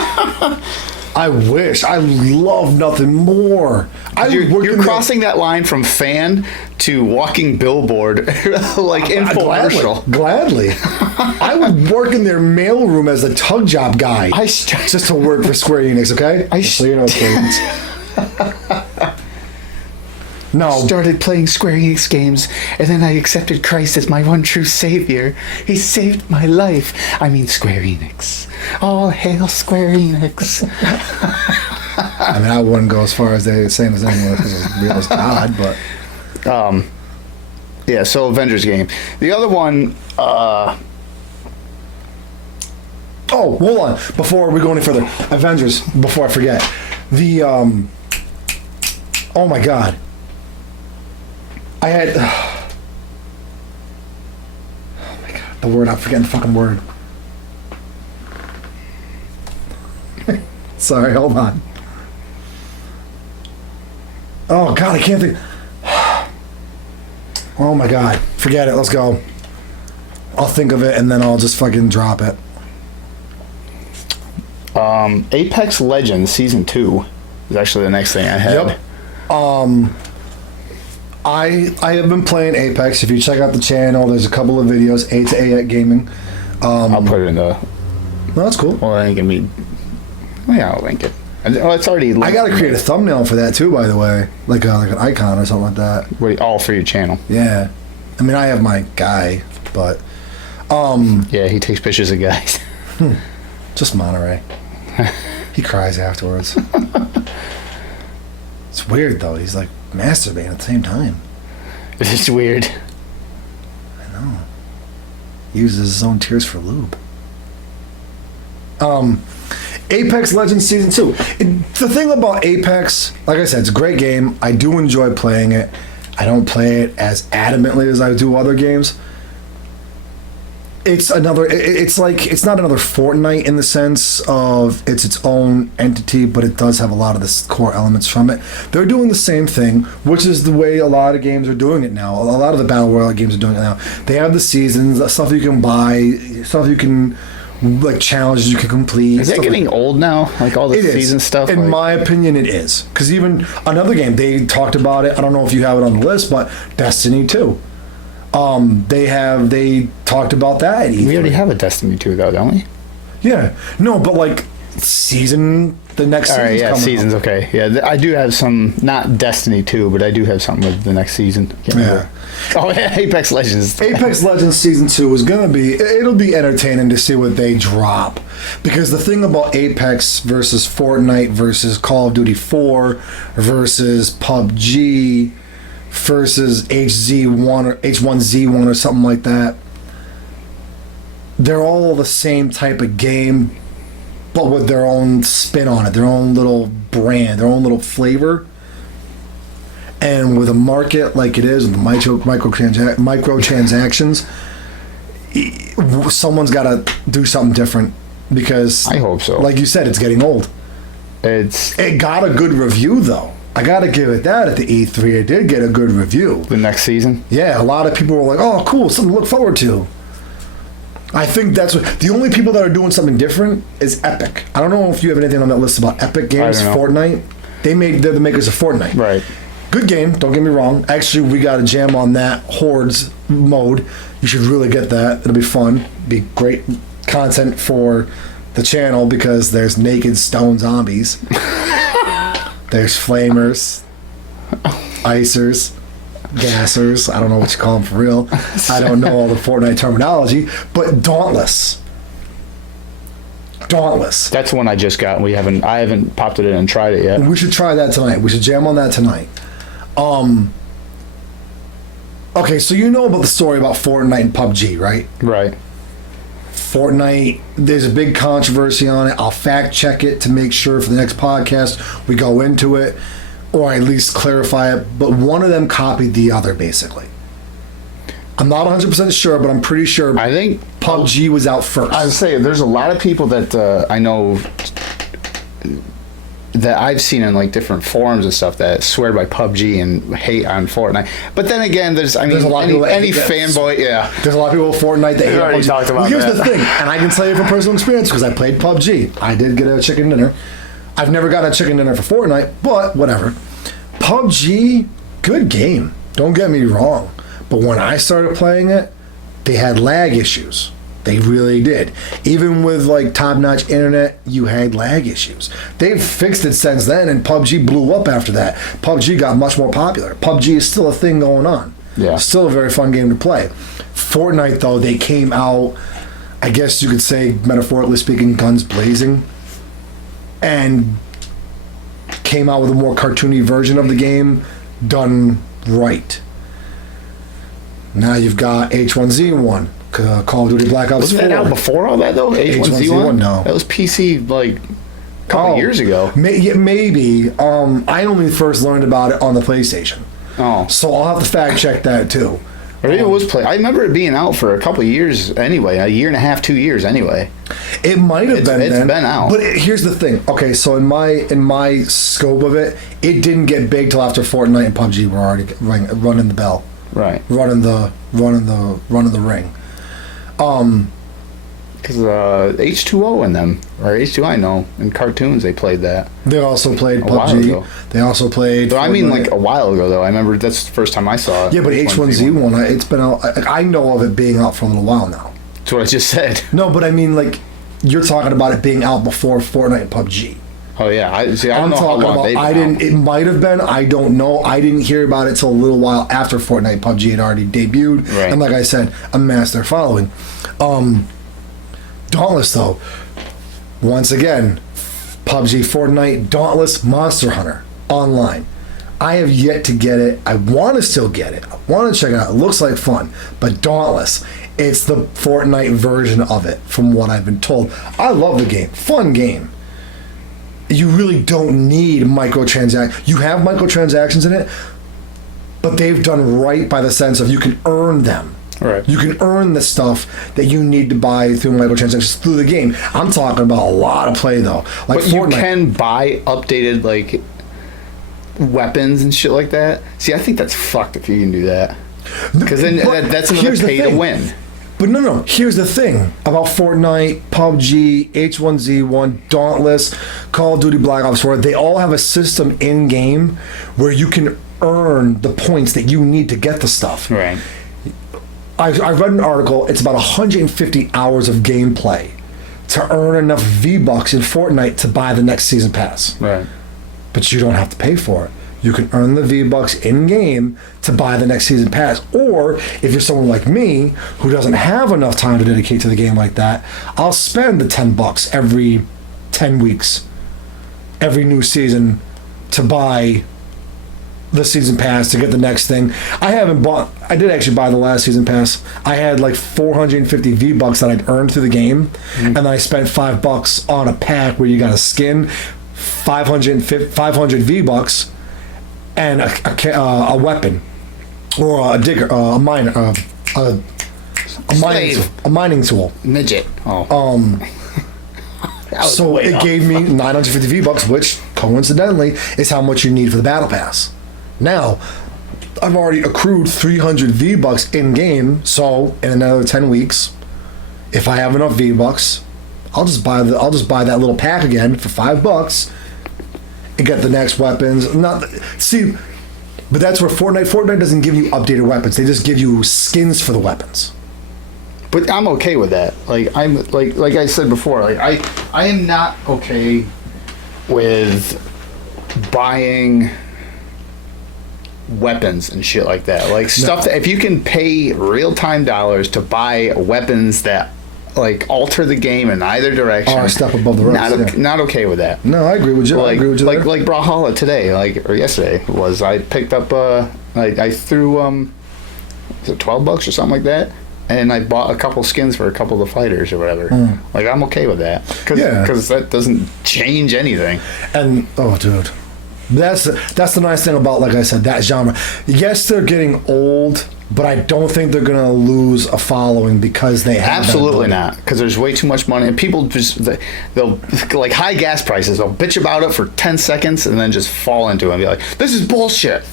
I wish. I love nothing more. You're crossing that line from fan to walking billboard, like infomercial. Gladly. I would work in their mailroom as a tug job guy just to work for Square Enix, okay? So you know, kids. No. Started playing Square Enix games, and then I accepted Christ as my one true savior. He saved my life. I mean, Square Enix. All hail Square Enix. I mean, I wouldn't go as far as they saying as anyone as real as God, but yeah. So Avengers game. The other one. oh, hold on. Before we go any further, Avengers. Before I forget, the Oh my god. I had. Oh my god. The word. I'm forgetting the fucking word. Sorry, hold on. Oh god, I can't think. Oh my god. Forget it. Let's go. I'll think of it and then I'll just fucking drop it. Apex Legends Season 2 is actually the next thing I had. Yep. I have been playing Apex. If you check out the channel, there's a couple of videos. A to A at Gaming. I'll put it in the. No, that's cool. Well, I think it can be. Oh, yeah, I'll link it. Oh, it's already. I gotta create a thumbnail for that too, by the way, like an icon or something like that. All for your channel. Yeah, I mean, I have my guy, but yeah, he takes pictures of guys. just Monterey. He cries afterwards. It's weird though. He's like masturbating at the same time. It's just weird. I know. He uses his own tears for lube. Apex Legends Season 2. The thing about Apex, like I said, it's a great game. I do enjoy playing it. I don't play it as adamantly as I do other games. It's another. It's like it's not another Fortnite in the sense of it's its own entity, but it does have a lot of the core elements from it. They're doing the same thing, which is the way a lot of games are doing it now. A lot of the battle royale games are doing it now. They have the seasons, stuff you can buy, stuff you can like challenges you can complete. Is that getting old now? Like all the season stuff? In my opinion, it is. Because even another game, they talked about it. I don't know if you have it on the list, but Destiny 2. They talked about that. We already have a Destiny 2 though, don't we? Yeah. No, but like the next season. All right, yeah, season's okay. Yeah, I do have some, not Destiny 2, but I do have something with the next season. Can't remember. Oh, yeah, Apex Legends. Apex Legends Season 2 is going to be, it'll be entertaining to see what they drop. Because the thing about Apex versus Fortnite versus Call of Duty 4 versus PUBG versus HZ1 or H1Z1 or something like that, they're all the same type of game, but with their own spin on it, their own little brand, their own little flavor. And with a market like it is, with microtransactions, someone's got to do something different because I hope so. Like you said, it's getting old. It got a good review though. I got to give it that at the E3. It did get a good review. The next season? Yeah, a lot of people were like, "Oh, cool, something to look forward to." I think that's what the only people that are doing something different is Epic. I don't know if you have anything on that list about Epic Games, Fortnite. They're the makers of Fortnite. Right. Good game, don't get me wrong. Actually, we got a jam on that Hordes mode. You should really get that. It'll be fun. Be great content for the channel because there's naked stone zombies. There's flamers, icers, gassers. I don't know what you call them for real. I don't know all the Fortnite terminology, but Dauntless. That's one I just got. I haven't popped it in and tried it yet. We should try that tonight. We should jam on that tonight. Okay, so you know about the story about Fortnite and PUBG, right? Right. Fortnite, there's a big controversy on it. I'll fact check it to make sure for the next podcast we go into it, or at least clarify it. But one of them copied the other, basically. I'm not 100% sure, but I'm pretty sure I think PUBG was out first. I would say there's a lot of people that I know that I've seen in like different forums and stuff that swear by PUBG and hate on Fortnite. But then again, there's a lot of people any fanboy, yeah. There's a lot of people with Fortnite that hate already PUBG. talked about Here's that. the thing, and I can tell you from personal experience because I played PUBG. I did get a chicken dinner. I've never gotten a chicken dinner for Fortnite, but whatever. PUBG, good game. Don't get me wrong. But when I started playing it, they had lag issues. They really did. Even with like top-notch internet, you had lag issues. They've fixed it since then, and PUBG blew up after that. PUBG got much more popular. PUBG is still a thing going on. Yeah. Still a very fun game to play. Fortnite, though, they came out, I guess you could say, metaphorically speaking, guns blazing, and came out with a more cartoony version of the game done right. Now you've got H1Z1. Call of Duty Black Ops 4. Wasn't that out before all that though? H1Z1? No. That was PC like a couple years ago. Maybe. I only first learned about it on the PlayStation. Oh. So I'll have to fact check that too. Or maybe it was play. I remember it being out for a couple of years anyway, a year and a half, 2 years anyway. It might have been. It's been out. But here's the thing. Okay, so in my scope of it, it didn't get big till after Fortnite and PUBG were already running the bell. Right. Running the ring. Because H2O in them, or H2I know, in cartoons they played that. They also played A while ago. PUBG. They also played. But I mean, Fortnite. like a while ago though. I remember that's the first time I saw it. Yeah, but H1Z1, it's been out. I know of it being out for a little while now. That's what I just said. No, but I mean, like, you're talking about it being out before Fortnite and PUBG. Oh yeah, I don't I'm know how talking long about. they've been I didn't. out. It might have been. I don't know. I didn't hear about it till a little while after Fortnite and PUBG had already debuted. Right. And like I said, amassed their following. Dauntless though. Once again, PUBG, Fortnite, Dauntless, Monster Hunter online. I have yet to get it. I want to still get it. I want to check it out. It looks like fun. But Dauntless, it's the Fortnite version of it, from what I've been told. I love the game. Fun game. You really don't need microtransactions. You have microtransactions in it, but they've done right by the sense of you can earn them. Right. You can earn the stuff that you need to buy through microtransactions through the game. I'm talking about a lot of play though. Like But Fortnite. you can buy updated like weapons and shit like that. See, I think that's fucked if you can do that. Because then But that's another here's the pay to thing. win. But no. Here's the thing about Fortnite, PUBG, H1Z1, Dauntless, Call of Duty Black Ops 4. They all have a system in game where you can earn the points that you need to get the stuff. Right. I read an article. It's about 150 hours of gameplay to earn enough V-Bucks in Fortnite to buy the next season pass. Right. But you don't have to pay for it. You can earn the V-Bucks in-game to buy the next season pass. Or if you're someone like me who doesn't have enough time to dedicate to the game like that, I'll spend the $10 every 10 weeks, every new season, to buy the season pass to get the next thing. I did actually buy the last season pass. I had like 450 V-Bucks that I'd earned through the game, and then I spent $5 on a pack where you got a skin, 500 V-Bucks, and a weapon, or a digger, a miner, a mining tool. Midget. Oh. So it gave me 950 V-Bucks, which coincidentally is how much you need for the battle pass. Now, I've already accrued 300 V-Bucks in game, so in another 10 weeks, if I have enough V-Bucks, I'll just buy that little pack again for $5 and get the next weapons. But that's where Fortnite doesn't give you updated weapons. They just give you skins for the weapons. But I'm okay with that. Like I'm like I said before, like I am not okay with buying weapons and shit like that. Like stuff that if you can pay real-time dollars to buy weapons that like alter the game in either direction, Or a step above the rest. not okay with that. No, I agree with you. Like, I agree with you there. like Brawlhalla today, or yesterday was I picked up I threw was it $12 or something like that, and I bought a couple skins for a couple of the fighters or whatever. Like I'm okay with that because that doesn't change anything. And oh, dude, that's the nice thing about, like I said, that genre. Yes, they're getting old, but I don't think they're gonna lose a following because they have Absolutely not, because there's way too much money, and people just they'll like high gas prices. They'll bitch about it for 10 seconds and then just fall into it and be like, "This is bullshit.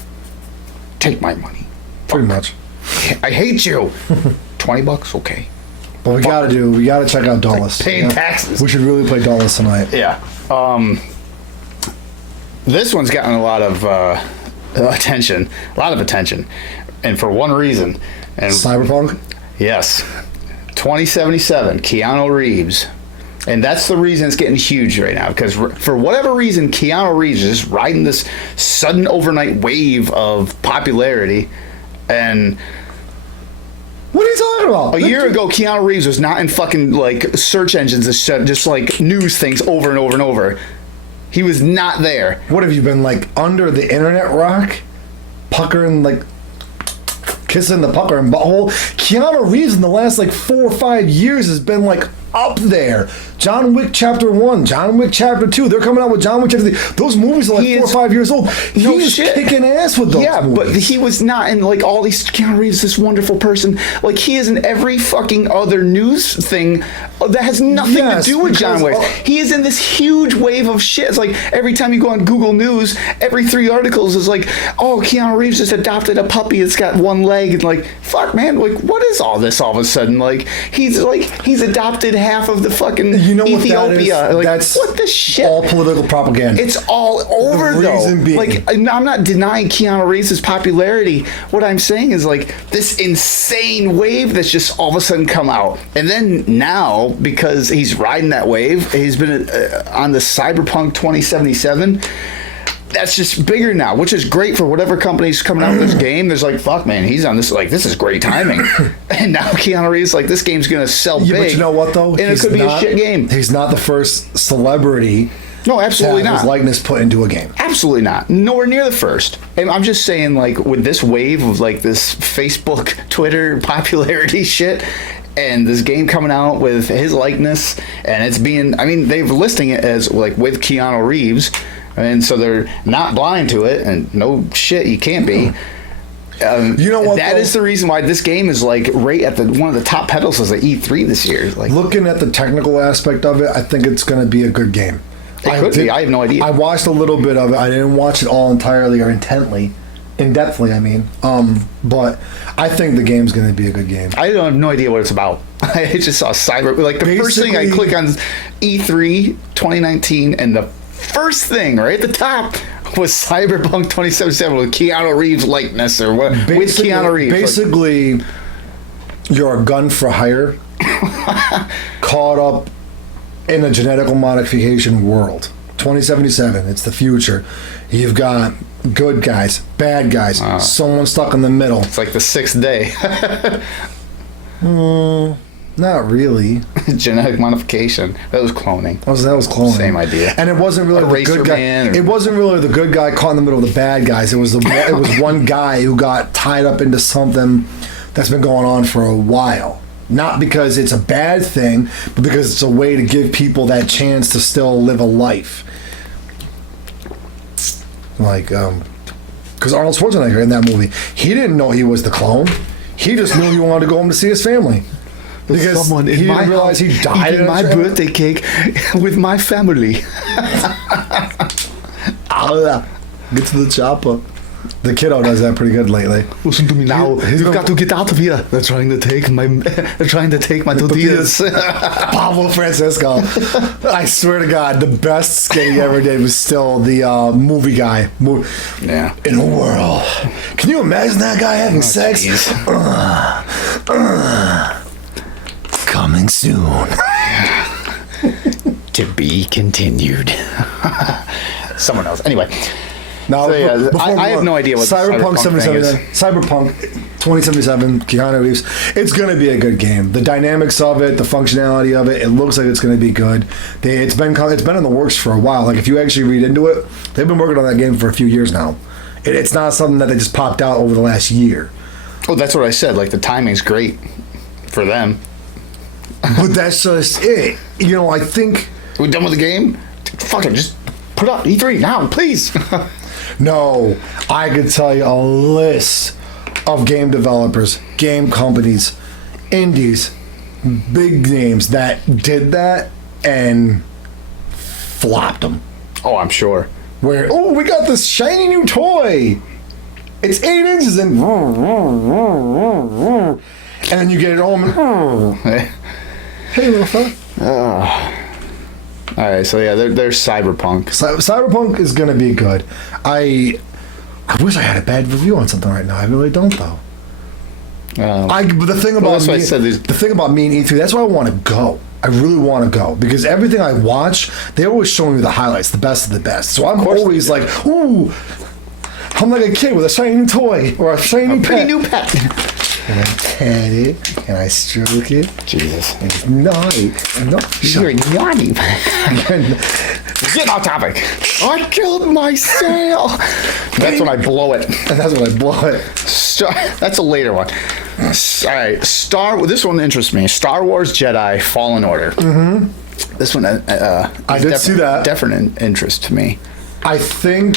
Take my money." Pretty much. I hate you. $20, okay. But we gotta check out Dauntless. Paying taxes. We should really play Dauntless tonight. Yeah. This one's gotten a lot of attention, and for one reason. And Cyberpunk? yes, 2077, Keanu Reeves. And that's the reason it's getting huge right now, because for whatever reason, Keanu Reeves is just riding this sudden overnight wave of popularity. And What are you talking about? a year ago, Keanu Reeves was not in fucking like search engines and shit, just like news things over and over and over. He was not there. What have you been, like, under the internet rock? Puckering, like, kissing the pucker and butthole? Keanu Reeves in the last, like, 4 or 5 years has been, like, up there. John Wick Chapter 1, John Wick Chapter 2. They're coming out with John Wick Chapter 3. Those movies are like 4 or 5 years old. No He is shit. kicking ass with those Yeah, movies. but he was not in like all these. Keanu Reeves, this wonderful person. Like he is in every fucking other news thing that has nothing Yes, to do with John Wick. because- He is in this huge wave of shit. It's like every time you go on Google News, every 3 articles is like, oh, Keanu Reeves just adopted a puppy that's got 1 leg, and like, fuck, man, like, what is all this all of a sudden? Like, he's adopted half of the fucking You know what Ethiopia. that is? Like, That's what the shit? all political propaganda. It's all over, The though. reason being- Like, I'm not denying Keanu Reeves' popularity. What I'm saying is, like, this insane wave that's just all of a sudden come out. And then now, because he's riding that wave, he's been on the Cyberpunk 2077. That's just bigger now, which is great for whatever company's coming out with this game. There's like, fuck, man, he's on this. Like, this is great timing. And now Keanu Reeves, like, this game's going to sell Yeah, big. but you know what, though? And it could be a shit game. He's not the first celebrity No, absolutely to have not. his likeness put into a game. Absolutely not. Nowhere near the first. And I'm just saying, like, with this wave of, like, this Facebook, Twitter popularity shit, and this game coming out with his likeness, and it's being, I mean, they're listing it as, like, with Keanu Reeves, and so they're not blind to it, and no shit, you can't be. You know what, That though? is the reason why this game is, like, right at one of the top pedestals at E3 this year. Like, Looking at the technical aspect of it, I think it's going to be a good game. It could be. I have no idea. I watched a little bit of it. I didn't watch it all entirely or in-depthly, I mean. But I think the game's going to be a good game. I don't have no idea what it's about. I just saw cyber. Like, the first thing I Basically- click on is E3 2019, and the first thing right at the top was Cyberpunk 2077 with Keanu Reeves likeness or what? With Keanu Reeves. Basically, you're a gun for hire caught up in a genetic modification world. 2077, it's the future. You've got good guys, bad guys, someone stuck in the middle. It's like the 6th day. Not really. Genetic modification. That was cloning. That was cloning. Same idea. And it wasn't really the Eraser good guy. Man or- It wasn't really the good guy caught in the middle of the bad guys. It was it was one guy who got tied up into something that's been going on for a while. Not because it's a bad thing, but because it's a way to give people that chance to still live a life. Like, because Arnold Schwarzenegger in that movie, he didn't know he was the clone. He just knew he wanted to go home to see his family. Because Someone he in didn't my realize house he died eating in my a- birthday cake with my family. Get to the chopper. The kiddo does that pretty good lately. Listen to me now. He's You've no- got to get out of here. They're trying to take my. They're trying to take my tortillas. Pablo Francisco. I swear to God, the best skit he ever did was still the movie guy. Yeah. In a world. Can you imagine that guy having sex? jeez. Coming soon. To be continued. Someone else. Anyway. Now, So, yeah, before I we have go, no idea what the Cyberpunk Cyberpunk thing is. 77, Cyberpunk 2077, Keanu Reeves. It's going to be a good game. The dynamics of it, the functionality of it, it looks like it's going to be good. It's been in the works for a while. Like, if you actually read into it, they've been working on that game for a few years now. It's not something that they just popped out over the last year. Oh, that's what I said. Like, the timing's great for them. But that's just it. You know, I think... We're done with the game? Fuck it, just put up E3 now, please. No, I could tell you a list of game developers, game companies, indies, big names that did that and flopped them. Oh, I'm sure. Where, oh, we got this shiny new toy. It's 8 inches and then you get it home and hey, little fella. All right, so yeah, there's Cyberpunk. Cyberpunk is gonna be good. I wish I had a bad review on something right now. I really don't though. But the thing about that's why I me, said these- the thing about me and E3, that's why I want to go. I really want to go because everything I watch, they always show me the highlights, the best of the best. So I'm always like, ooh, I'm like a kid with a shiny new toy or a shiny Pretty pet. new pet. And I pet it and I stroke it. Jesus. And it's naughty. No, You're naughty. Get off topic. I killed my sale. That's when I blow it. And that's when I blow it. That's a later one. All right, this one interests me. Star Wars Jedi Fallen Order. Mm-hmm. This one, I did see that. Definite interest to me. I think,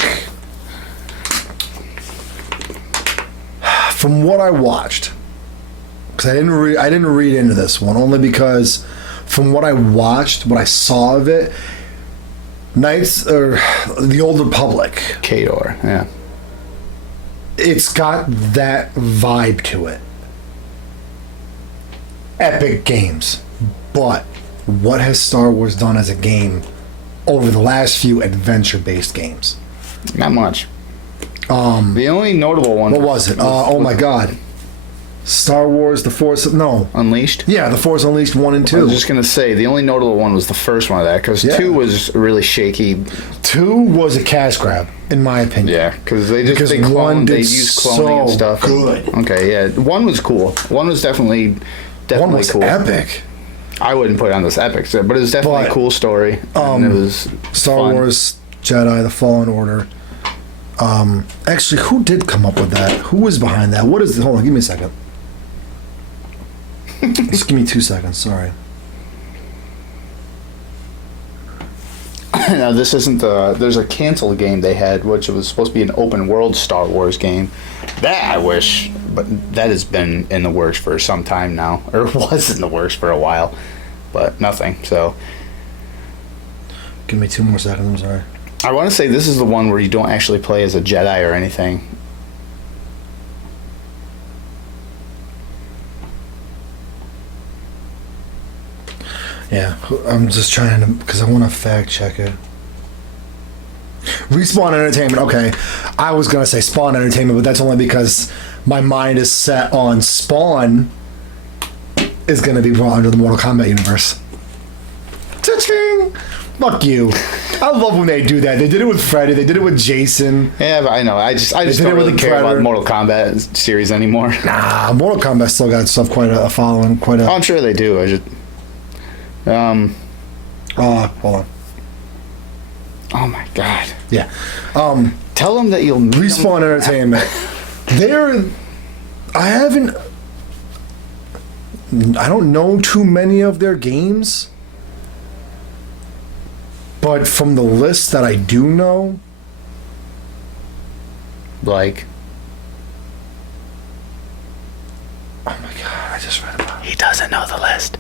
from what I watched, because I didn't read into this one, only because from what I watched, what I saw of it, Knights or the Old Republic, Kador, yeah. It's got that vibe to it. Epic games. But what has Star Wars done as a game over the last few adventure-based games? Not much. The only notable one. What was it? Oh my God. Star Wars, The Force, no. Unleashed? Yeah, The Force Unleashed 1 and 2. I was just going to say, the only notable one was the first one of that, because 2 was really shaky. 2 was a cash grab, in my opinion. Yeah, because they used cloning and stuff. Good. Okay, yeah. 1 was cool. 1 was definitely One was cool. epic. I wouldn't put it on this epic, but it was definitely a cool story. And it was Star fun. Wars Jedi, The Fallen Order. Actually, who did come up with that? Who was behind that? What is the... Hold on, give me a second. Just give me 2 seconds, sorry. Now, this isn't there's a canceled game they had, which was supposed to be an open world Star Wars game. That I wish, but that has been in the works for some time now, or was in the works for a while, but nothing. So, Give me 2 more seconds, I'm sorry. I want to say this is the one where you don't actually play as a Jedi or anything. Yeah, I'm just trying to, because I want to fact check it. Respawn Entertainment, okay. I was going to say Spawn Entertainment, but that's only because my mind is set on Spawn is going to be brought into the Mortal Kombat universe. Cha-ching! Fuck you. I love when they do that. They did it with Freddy. They did it with Jason. Yeah, but I know. I just did don't it with really the care about Predator. Mortal Kombat series anymore. Nah, Mortal Kombat still got stuff quite a following. Quite a. I'm sure they do. I just. Hold on. Oh my God. Yeah. Tell them that you'll meet Respawn Entertainment. I don't know too many of their games, but from the list that I do know, like. oh my God, I just read about it. He doesn't know the list.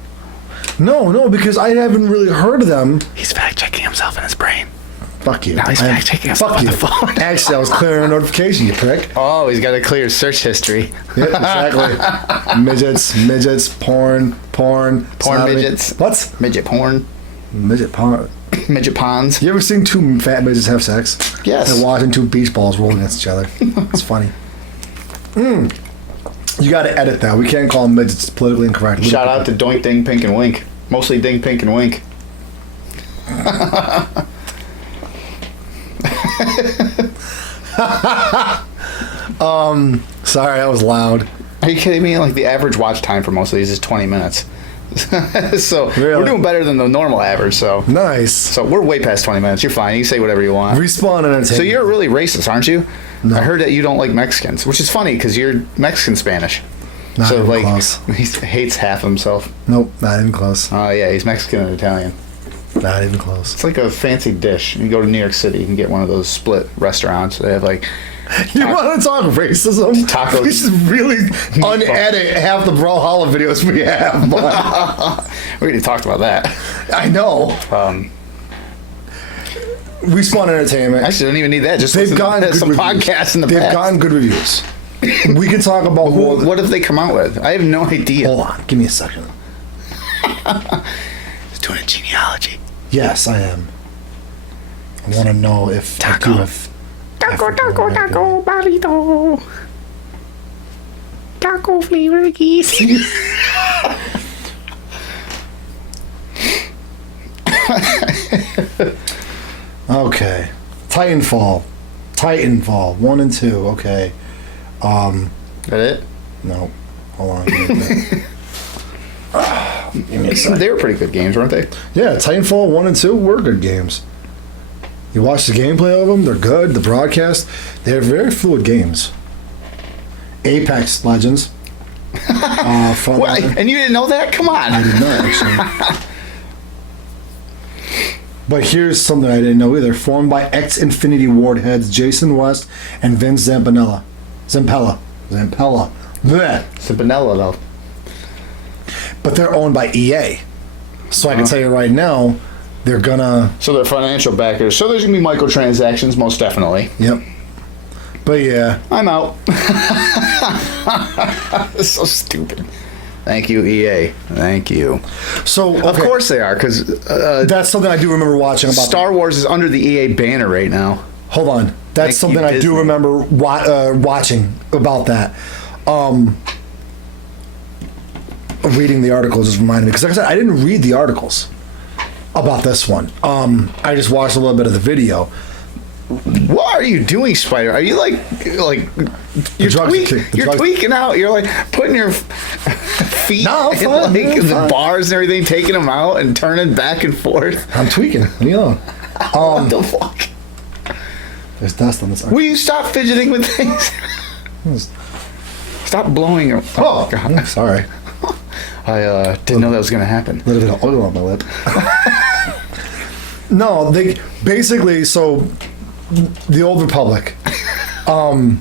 No, because I haven't really heard of them. He's fact checking himself in his brain. Fuck you. Now he's fact checking himself Fuck on you. the phone. Actually, I was clearing a notification, you prick. Oh, he's got to clear his search history. Yeah, exactly. midgets, porn, sodomy. midgets. What? Midget porn. Midget porn. Midget ponds. You ever seen 2 fat midgets have sex? Yes. They're watching 2 beach balls roll against each other. It's funny. You got to edit that. We can't call them midgets. It's politically incorrect. Shout out to Doink Ding Pink and Wink. Mostly Ding Pink and Wink. Sorry, that was loud. Are you kidding me? Like the average watch time for most of these is 20 minutes. So Really? we're doing better than the normal average. So Nice. we're way past 20 minutes. You're fine. You can say whatever you want. Respawn Entertainment. So you're really racist, aren't you? No. I heard that you don't like Mexicans, which is funny because you're Mexican Spanish. Not so even like close. he hates half himself. Nope, not even close. Oh yeah, he's Mexican and Italian. Not even close. It's like a fancy dish. You go to New York City, you can get one of those split restaurants. They have like You want to talk racism? Tacos. We should really unedit half the Brawlhalla videos we have. But we already talked about that. I know. Respawn Entertainment. Actually, don't even need that. Just They've listen gotten to good some reviews. podcasts in the They've past. gotten good reviews. We can talk about more. What have they come out with? I have no idea. Hold on, give me a second. He's doing a genealogy. Yes, I am. I want to know if I do have Taco, African American. burrito. Taco flavor geese. Okay, Titanfall 1 and 2. Okay, That it? no, hold on. Give me a minute. Give me a second. They were pretty good games, weren't they? Yeah, Titanfall 1 and 2 were good games. You watch the gameplay of them, they're good. The broadcast, they're very fluid games. Apex Legends. From What? And you didn't know that? Come on. I did not actually. But here's something I didn't know either. Formed by ex-Infinity Ward heads Jason West and Vince Zampella. Blech. Sabanella, though. But they're owned by EA. So I can tell you right now, they're gonna... So they're financial backers. So there's going to be microtransactions, most definitely. Yep. But yeah. I'm out. That's so stupid. Thank you, EA. Thank you. So, okay. Of course they are, because that's something I do remember watching about Star Wars is under the EA banner right now. Hold on. That's Thank you, something I do Disney. remember watching about that. Reading the articles just reminded me. Because like I said, I didn't read the articles about this one. I just watched a little bit of the video. What are you doing, Spider? Are you like you're, you're tweaking out? You're like putting your feet in like the bars and everything, taking them out and turning back and forth. I'm tweaking. You know. What the fuck? There's dust on this. Will you stop fidgeting with things? Stop blowing your. Oh, God. Sorry. I didn't know that was going to happen. A little bit of oil on my lip. No, they basically so. The Old Republic. What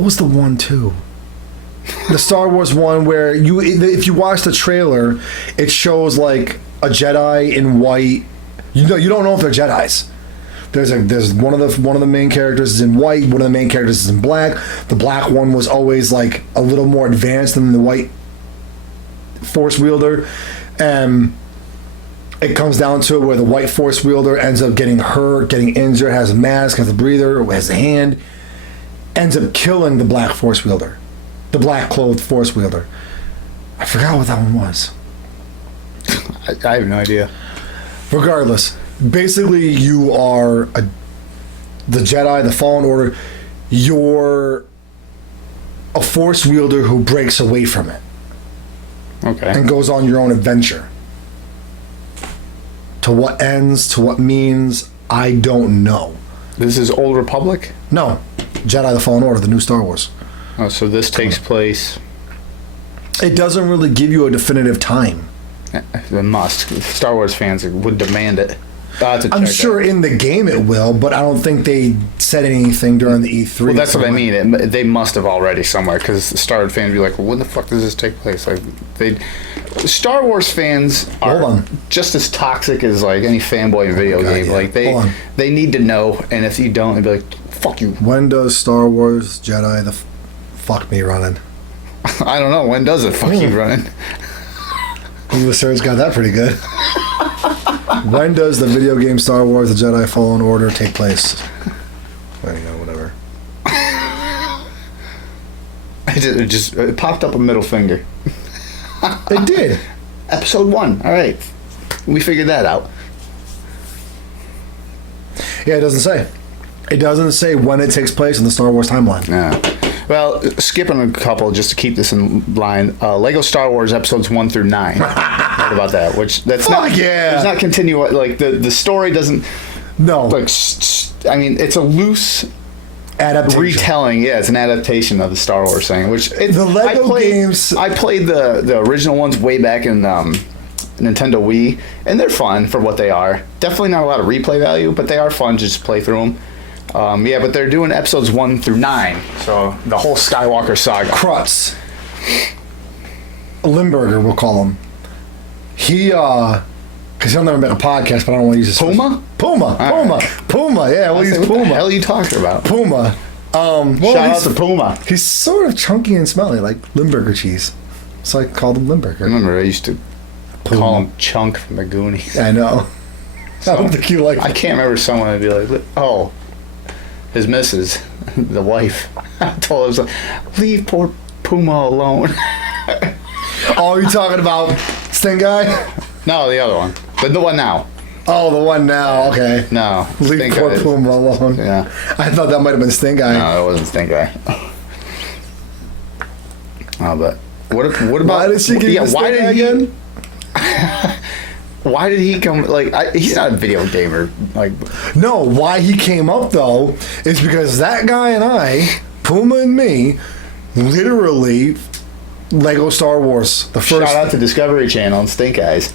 was the one too? The Star Wars one where if you watch the trailer, it shows like a Jedi in white. You don't know if they're Jedis. There's one of the main characters is in white. One of the main characters is in black. The black one was always like a little more advanced than the white Force wielder. It comes down to it where the white Force wielder ends up getting hurt, getting injured, has a mask, has a breather, has a hand, ends up killing the black Force wielder, the black clothed Force wielder. I forgot what that one was. I have no idea. Regardless, basically you are the Jedi, the Fallen Order. You're a Force wielder who breaks away from it. Okay. And goes on your own adventure. To what ends, to what means, I don't know. This is Old Republic? No. Jedi the Fallen Order, the new Star Wars. Oh, so this takes place... It doesn't really give you a definitive time. It must. Star Wars fans would demand it. I'm sure in the game it will, but I don't think they said anything during the E3. Well, that's what I mean. They must have already somewhere, because Star Wars fans would be like, well, when the fuck does this take place? Like, Star Wars fans are just as toxic as like any fanboy in a video game. Yeah. Like they need to know, and if you don't, they'd be like, fuck you. When does Star Wars Jedi the fuck me running? I don't know. When does it fuck you running? The search got that pretty good. When does the video game Star Wars The Jedi Fallen Order take place? Well, you know, whatever. It popped up a middle finger. It did. Episode 1. All right. We figured that out. Yeah, it doesn't say. It doesn't say when it takes place in the Star Wars timeline. Yeah. Well, skipping a couple just to keep this in line. Lego Star Wars episodes 1 through 9. What about that? It's not continue. Like the story doesn't. No. Like I mean, it's a loose adaptation. Retelling. Yeah, it's an adaptation of the Star Wars thing. Which the Lego games. I played the original ones way back in Nintendo Wii, and they're fun for what they are. Definitely not a lot of replay value, but they are fun to just play through them. Yeah, but they're doing episodes 1 through 9, so the whole Skywalker saga. Krutz. Limburger, we'll call him. He, because he'll never make a podcast, but I don't want to use his Puma? Puma, yeah, we'll use Puma. What the hell are you talking about? Puma. Shout out to Puma. He's sort of chunky and smelly, like Limburger cheese. So I called him Limburger. I remember I used to call him Chunk from the Goonies. I know. I don't think you like I can't remember someone would be like, oh, his missus, the wife, told us, leave poor Puma alone. Oh, you talking about Sting Guy? No, the other one. The one now. Oh, the one now. Okay. No. Leave poor Puma alone. Yeah. I thought that might have been Sting Guy. No, it wasn't Sting Guy. Oh, but what about? Why did she give Sting Guy again? Why did he come? Like, he's not a video gamer. Like, no. Why he came up though is because that guy and I, Puma and me, literally Lego Star Wars. The first. Shout out to Discovery Channel and Stink Eyes.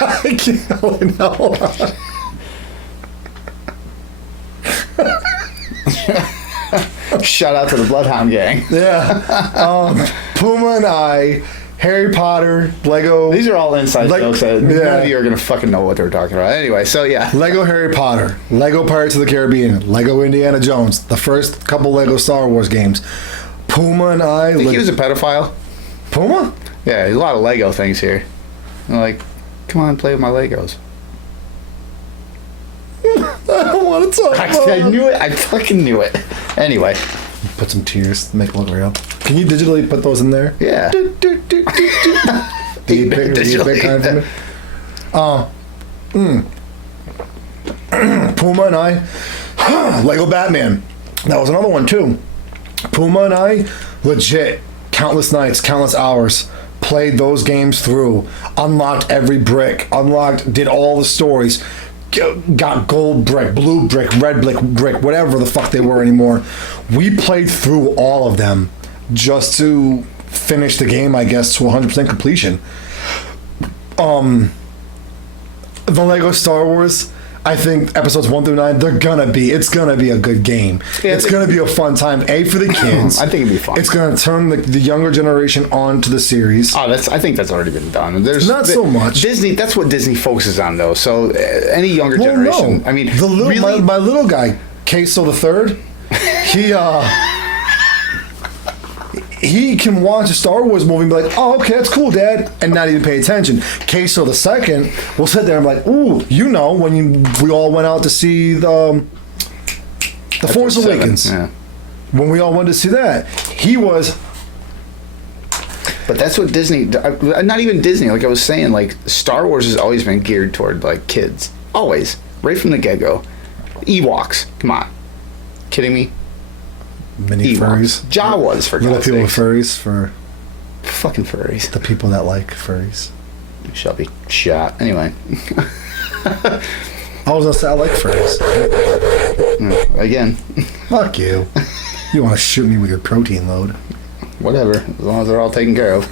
I can't know. Shout out to the Bloodhound Gang. Yeah. Puma and I, Harry Potter, Lego. These are all inside jokes that none yeah. of you are going to fucking know what they're talking about. Anyway, so yeah. Lego Harry Potter, Lego Pirates of the Caribbean, Lego Indiana Jones, the first couple Lego Star Wars games. Puma and I. Think he was a pedophile? Puma? Yeah, there's a lot of Lego things here. I'm like, come on, play with my Legos. I don't want to talk about it. I knew it. I fucking knew it. Anyway. Put some tears to make it look real. Can you digitally put those in there? Yeah. Do you pick kind for me? Puma and I. Lego Batman. That was another one too. Puma and I, legit, countless nights, countless hours, played those games through, unlocked every brick, did all the stories, got gold brick, blue brick, red brick, whatever the fuck they were anymore. We played through all of them just to finish the game, I guess, to 100% completion. The Lego Star Wars, I think episodes 1 through 9, it's gonna be a good game. Yeah, it's gonna be a fun time. A, for the kids. I think it'd be fun. It's gonna turn the younger generation on to the series. Oh, I think that's already been done. There's Not so much. Disney. That's what Disney focuses on, though. So any younger generation. No. I mean, the little, really, my little guy, Queso the third, he can watch a Star Wars movie and be like, "Oh, okay, that's cool, Dad," and not even pay attention. Queso the second will sit there and be like, "Ooh, when we all went out to see the Force Awakens." Yeah. When we all went to see that, he was. But that's what Disney. Not even Disney. Like I was saying, like Star Wars has always been geared toward like kids. Always, right from the get-go. Ewoks. Come on, kidding me? Mini furries. Jawas, for Little God's people with sakes. furries for Fucking furries. the people that like furries. Shall be shot. Anyway. I was gonna say I like furries. Again. Fuck you. You want to shoot me with your protein load? Whatever, as long as they're all taken care of.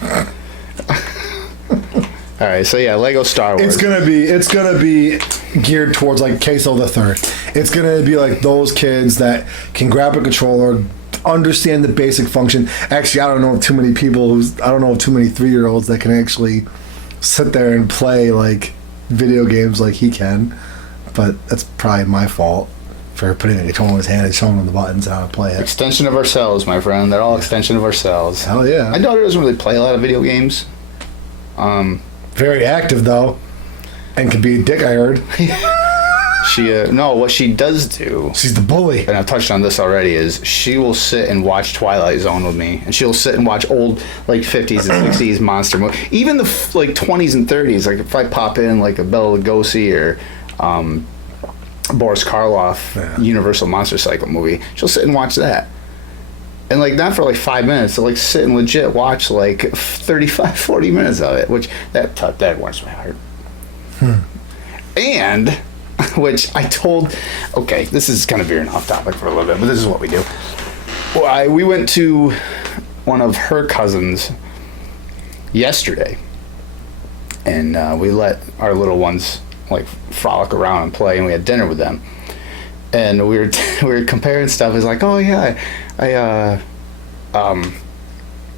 All right, so yeah, Lego Star Wars. It's gonna be geared towards like Queso the third. It's gonna be like those kids that can grab a controller, understand the basic function. Actually, I don't know of too many 3-year-olds that can actually sit there and play like video games like he can. But that's probably my fault for putting a controller in his hand and showing him the buttons and how to play it. Extension of ourselves, my friend. They're all extension of ourselves. Hell yeah. My daughter doesn't really play a lot of video games. Very active though, and can be a dick. I heard. What she does do, She's the bully. and I've touched on this already, is she will sit and watch Twilight Zone with me, and she'll sit and watch old like 50s and 60s monster movies, even the like 20s and 30s. Like if I pop in like a Bela Lugosi or Boris Karloff Universal Monster Cycle movie, she'll sit and watch that. And like not for like 5 minutes, so like sit and legit watch like 35, 40 minutes of it, which that warms my heart. And which I told, okay, this is kind of veering off topic for a little bit, but this is what we do. We went to one of her cousins yesterday, and we let our little ones like frolic around and play, and we had dinner with them. And we were comparing stuff. It's like, oh yeah,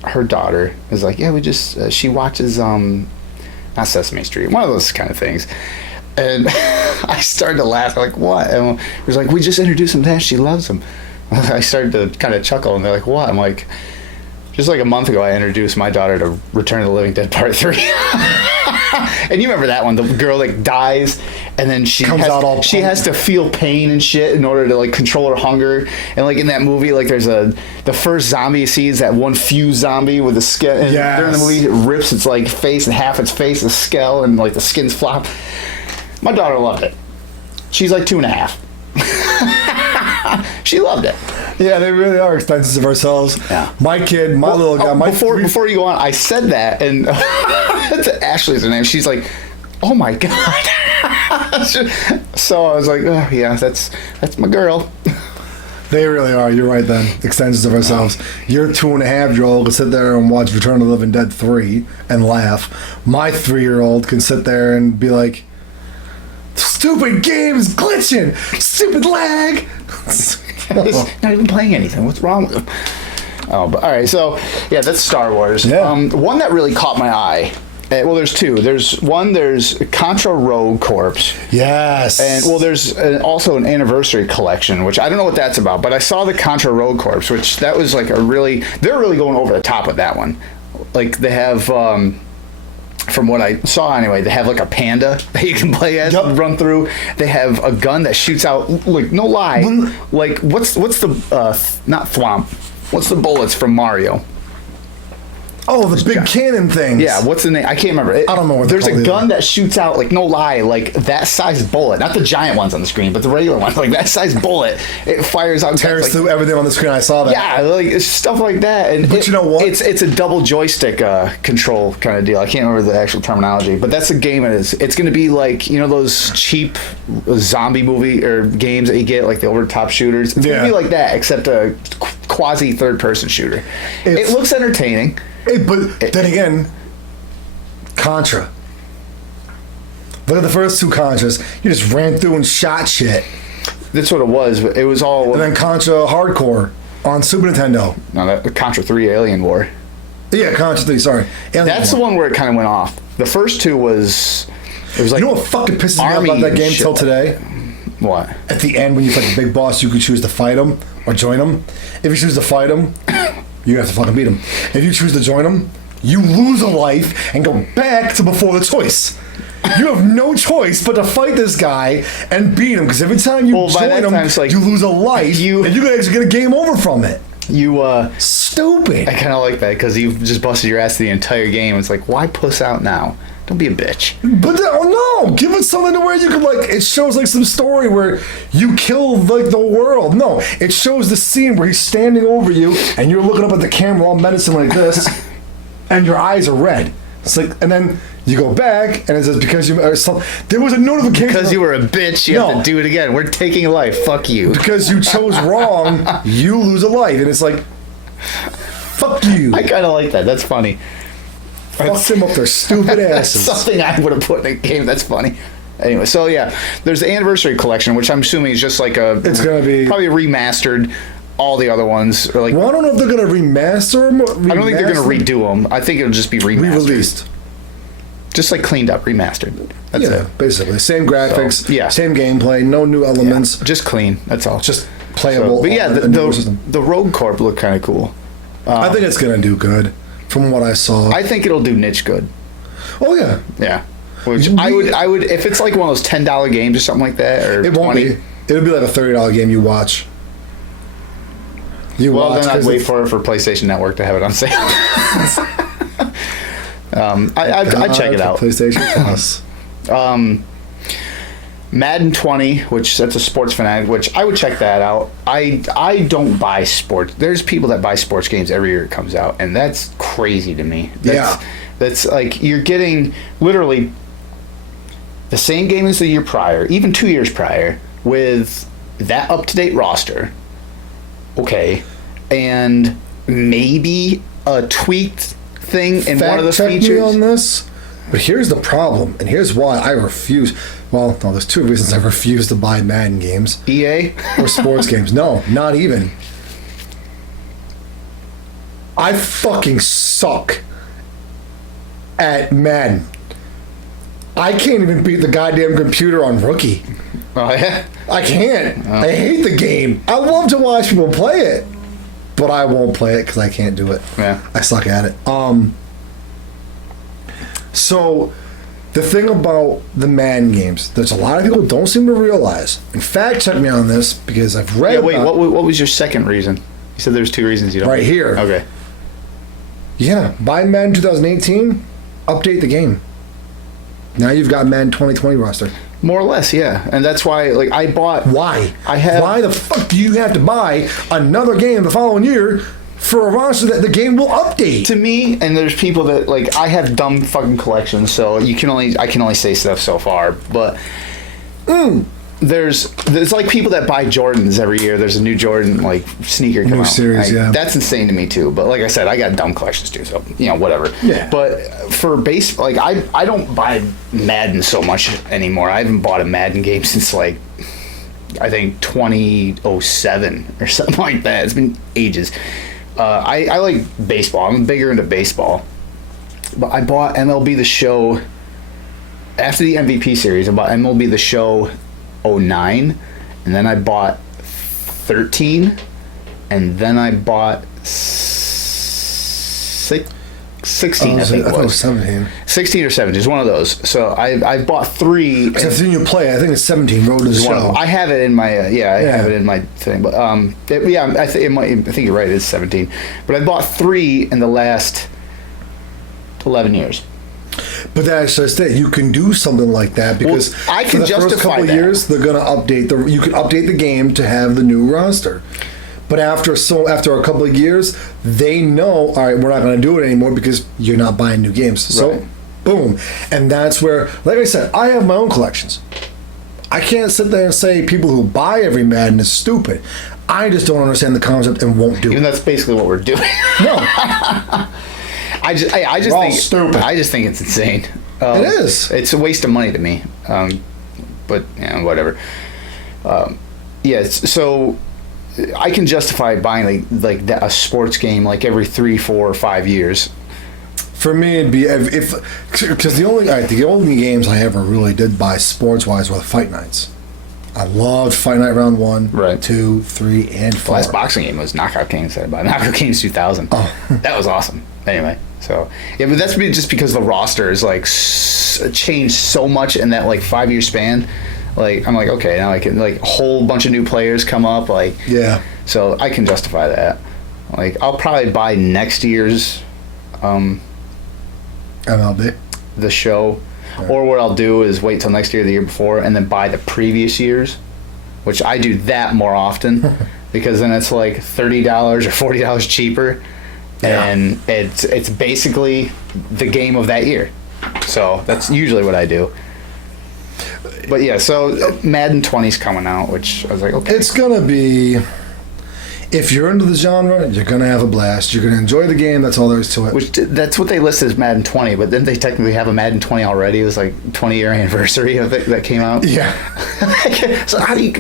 her daughter is like, yeah, we just she watches not Sesame Street, one of those kind of things. And I started to laugh. I'm like, what? And it was like, we just introduced him to that. She loves him. I started to kind of chuckle, and they're like, what? I'm like, just like a month ago, I introduced my daughter to Return of the Living Dead Part 3. And you remember that one, the girl like dies, and then she has to feel pain and shit in order to like control her hunger. And like in that movie, like there's the first zombie you see is that one fused zombie with the skin. And during the movie, it rips its like face and half its face, the skull, and like the skin's flop. My daughter loved it. She's like 2.5. She loved it. Yeah, they really are extensions of ourselves. Yeah. My kid, my little guy, before you go on, I said that, and Ashley's her name. She's like, "Oh my god!" So I was like, "Oh yeah, that's my girl." They really are. You're right then. Extensions of ourselves. Your 2.5-year-old can sit there and watch Return of the Living Dead 3 and laugh. My 3-year-old can sit there and be like, stupid game's glitching! Stupid lag! He's not even playing anything. What's wrong with him? Oh, but all right. So, yeah, that's Star Wars. Yeah. One that really caught my eye. Well, there's two. There's Contra Rogue Corps. Yes. And, well, there's also an anniversary collection, which I don't know what that's about, but I saw the Contra Rogue Corps, which that was like they're really going over the top with that one. Like, they have, from what I saw anyway, they have like a panda that you can play as, Yep. run through. They have a gun that shoots out, like, no lie, like, what's the, not thwomp, what's the bullets from Mario? Oh, the big cannon things. Yeah, what's the name? I can't remember. I don't know what they're There's a called gun either. that shoots out, like, no lie, like that size bullet. Not the giant ones on the screen, but the regular ones. Like that size bullet. It fires out. Tears like, through everything on the screen. I saw that. yeah, like it's stuff like that. And But you know what? It's a double joystick control kind of deal. I can't remember the actual terminology, but that's the game it is. It's going to be like, you know, those cheap zombie movie or games that you get, like the over the top shooters. It's going to be like that, except a quasi third person shooter. It looks entertaining. Hey, but then again, Contra. Look at the first two Contras. You just ran through and shot shit. That's what it was. It was all. And then Contra Hardcore on Super Nintendo. No, that Contra 3 Alien War. Yeah, Contra 3, sorry. Alien That's War. the one where it kind of went off. The first two was. It was like. You know what fucking pisses me off Army about that game shit till like today? What? At the end, when you fight the big boss, you can choose to fight him or join him. If you choose to fight him, you have to fucking beat him. If you choose to join him, you lose a life and go back to before the choice. You have no choice but to fight this guy and beat him, because every time you Well, by that join him, time, it's like you lose a life, and you can actually get a game over from it. Stupid. I kind of like that because you've just busted your ass the entire game. It's like, why puss out now? Don't be a bitch. But no, give it something to where you can, like, it shows like some story where you kill like the world. No, it shows the scene where he's standing over you and you're looking up at the camera all menacing like this, and your eyes are red. It's like, and then you go back and it says because you or some, there was a notification Because you were a bitch, you have to do it again. We're taking a life. Fuck you. because you chose wrong, you lose a life, and it's like, fuck you. I kind of like that. That's funny. Fuck them up their stupid asses. Something I would have put in a game. That's funny. Anyway, so yeah, there's the anniversary collection, which I'm assuming is just like It's gonna be probably remastered. All the other ones are like. Well, I don't know if they're gonna remaster them. I don't think they're gonna redo them. I think it'll just be remastered. Re-released. Just like cleaned up, remastered. That's Yeah, it. basically same graphics. So, yeah. Same gameplay. No new elements. Just clean. That's all. Just playable. But yeah, on the, newer system. the Rogue Corp looked kind of cool. I think it's gonna do good, from what I saw. I think it'll do niche good. Oh yeah, Yeah. Which I would if it's like one of those $10 games or something like that, or it won't 20. be. It'll be like a $30 game you watch. You Well, watch. then I'd 'cause wait it's- for PlayStation Network to have it on sale. I'd check it out. PlayStation Plus. Madden 20, which that's a sports fanatic, which I would check that out. I don't buy sports. There's people that buy sports games every year it comes out, and that's crazy to me. That's like you're getting literally the same game as the year prior, even 2 years prior, with that up-to-date roster. Okay. And maybe a tweaked thing in one of the Fact check features. me on this, but here's the problem, and here's why I refuse. Well, no, there's two reasons I refuse to buy Madden games EA? or sports games. No, not even. I fucking suck at Madden. I can't even beat the goddamn computer on Rookie. Oh, yeah? I can't. I hate the game. I love to watch people play it, but I won't play it because I can't do it. Yeah. I suck at it. So the thing about the Madden games, there's a lot of people don't seem to realize. In fact, check me on this because I've read. Yeah, wait, about- what was your second reason? You said there's two reasons you don't. Right here. Okay. Yeah, buy Madden 2018, update the game. Now you've got Madden 2020 roster. More or less, yeah. And that's why, like, I bought. Why? I have. Why the fuck do you have to buy another game the following year for a roster that the game will update? To me, and there's people that, like, I have dumb fucking collections, so I can only say stuff so far, but There's like people that buy Jordans every year. There's a new Jordan like sneaker come New out. series, yeah. That's insane to me too. But like I said, I got dumb collections too, so whatever. Yeah. But for base, like I don't buy Madden so much anymore. I haven't bought a Madden game since like I think 2007 or something like that. It's been ages. I like baseball. I'm bigger into baseball. But I bought MLB The Show after the MVP series. I bought MLB The Show 09, and then I bought 13, and then I bought 16. I think I thought it was 17. 16 or 17 is one of those. So I bought 3. Because I've seen you play. I think it's 17. Road to the Show. I have it in my have it in my thing. But I think you're right. It's 17. But I bought 3 in the last 11 years. But that's just it. You can do something like that because I can for the justify first couple that. of years they're going to update you can update the game to have the new roster. But after a couple of years, they know, all right, we're not going to do it anymore because you're not buying new games. So, Right. boom. And that's where, like I said, I have my own collections. I can't sit there and say people who buy every Madden is stupid. I just don't understand the concept and won't do Even it. that's basically what we're doing. No, I just We're all think stupid. I just think it's insane. it is. It's a waste of money to me. But whatever. So I can justify buying like a sports game like every 3, 4, or 5 years. For me, it'd be because the only games I ever really did buy sports wise were the Fight Nights. I loved Fight Night Round 1, Right. 2, 3, and 4. The last boxing game was Knockout Kings that I bought. Knockout Kings 2000. Oh. That was awesome. Anyway, so yeah, but that's just because the roster is like changed so much in that like 5-year span. Like I'm like, okay, now I can like a whole bunch of new players come up. Like Yeah. so I can justify that. Like I'll probably buy next year's MLB. the show, or what I'll do is wait till next year, the year before, and then buy the previous years, which I do that more often because then it's like $30 or $40 cheaper, and it's basically the game of that year. So that's usually what I do. But yeah, so Madden 20's coming out, which I was like, okay. It's gonna be. If you're into the genre, you're gonna have a blast. You're gonna enjoy the game. That's all there is to it. Which that's what they listed as Madden 20, but then they technically have a Madden 20 already. It was like 20-year anniversary of it that came out. Yeah. So how do you?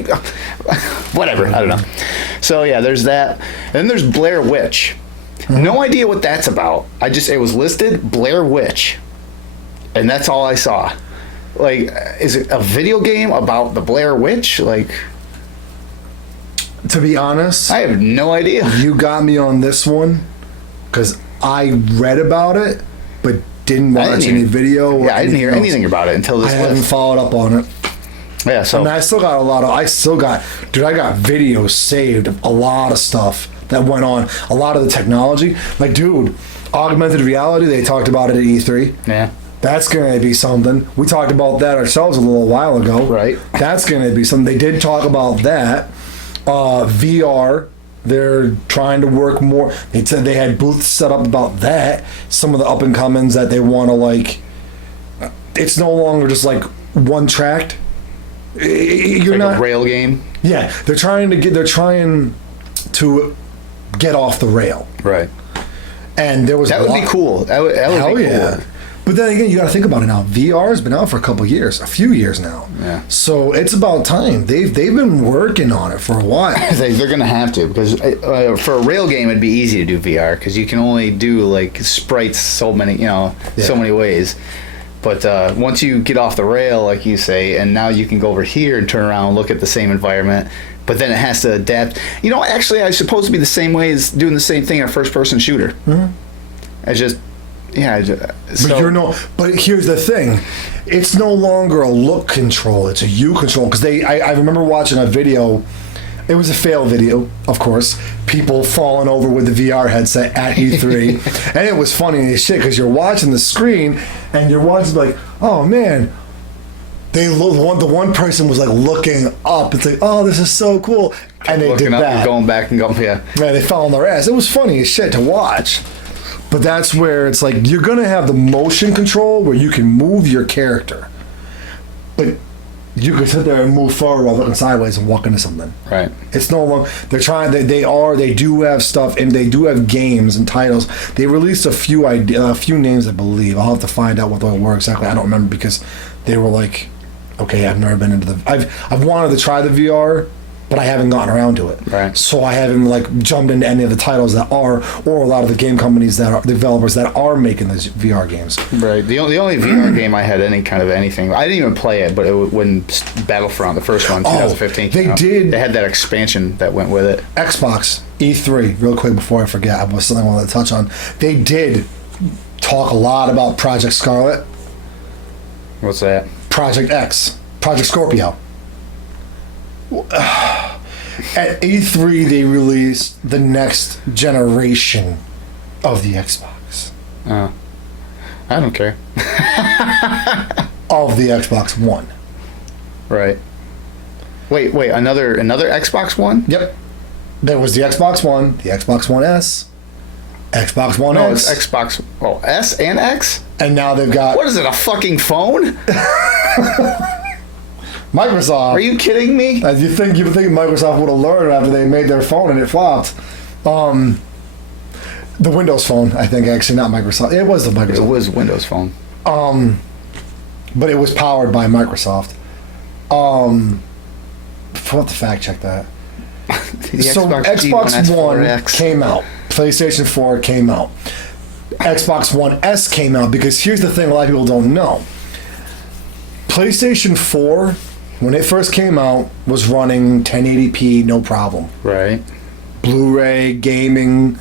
Whatever. I don't know. So yeah, there's that. And then there's Blair Witch. No idea what that's about. It was listed Blair Witch, and that's all I saw. Like, is it a video game about the Blair Witch? Like, To be honest, I have no idea. you got me on this one because I read about it, but didn't watch any video. Or I didn't hear anything anything else. about it until this I haven't list. followed up on it. Yeah, so And I still got I got videos saved of a lot of stuff that went on. A lot of the technology. Like, dude, augmented reality, they talked about it at E3. yeah. That's going to be something. We talked about that ourselves a little while ago. Right. That's going to be something. They did talk about that. VR, they're trying to work more. They said they had booths set up about that. Some of the up and comings that they want to like. It's no longer just like one tracked. You're Like not a rail game. Yeah, they're trying to get off the rail. Right. And there was That a would lot, be cool. That would Hell be yeah. cool. But then again, you got to think about it now. VR has been out for a few years now. Yeah. So it's about time. They've been working on it for a while. They're going to have to, because for a rail game it'd be easy to do VR because you can only do like sprites so many ways. But once you get off the rail, like you say, and now you can go over here and turn around and look at the same environment, but then it has to adapt. Actually, I supposed to be the same way as doing the same thing in a first-person shooter. Mm-hmm. But here's the thing. It's no longer a look control. It's a you control. Because I remember watching a video. It was a fail video, of course. People falling over with the VR headset at E3. And it was funny as shit because you're watching the screen and you're watching like, oh man. The one person was like looking up. It's like, oh, this is so cool. And they looking did up that. and going back and going, yeah. Man, they fell on their ass. It was funny as shit to watch. But that's where it's like you're going to have the motion control where you can move your character. But you could sit there and move forward while looking sideways and walk into something. Right. It's no longer. They're trying. They do have stuff, and they do have games and titles. They released a few names, I believe. I'll have to find out what they were exactly. I don't remember because they were like, okay, I've never been into the. I've wanted to try the VR, but I haven't gotten around to it. Right. So I haven't like jumped into any of the titles that are, or a lot of the game companies that are developers that are making these VR games. Right. The only VR game I had any kind of anything. I didn't even play it, but when Battlefront, the first one, 2015. They did. They had that expansion that went with it. Xbox E3, real quick before I forget, I was something I wanted to touch on. They did talk a lot about Project Scarlet, What's that? Project X, Project Scorpio. At E3, they released the next generation of the Xbox. Oh, I don't care. Of the Xbox One. Right. Wait, another Xbox One? Yep. There was the Xbox One, the Xbox One S, Xbox One No, X. it's Xbox. Oh, S and X? And now they've got What is it, a fucking phone? Microsoft. Are you kidding me? You would think Microsoft would have learned after they made their phone and it flopped. The Windows Phone, I think, actually, not Microsoft. It was the Microsoft. It was Windows Phone. But it was powered by Microsoft. I'll have to fact check that. So Xbox One came out. PlayStation 4 came out. Xbox One S came out because here's the thing a lot of people don't know. PlayStation 4, when it first came out, was running 1080p, no problem. Right. Blu-ray, gaming,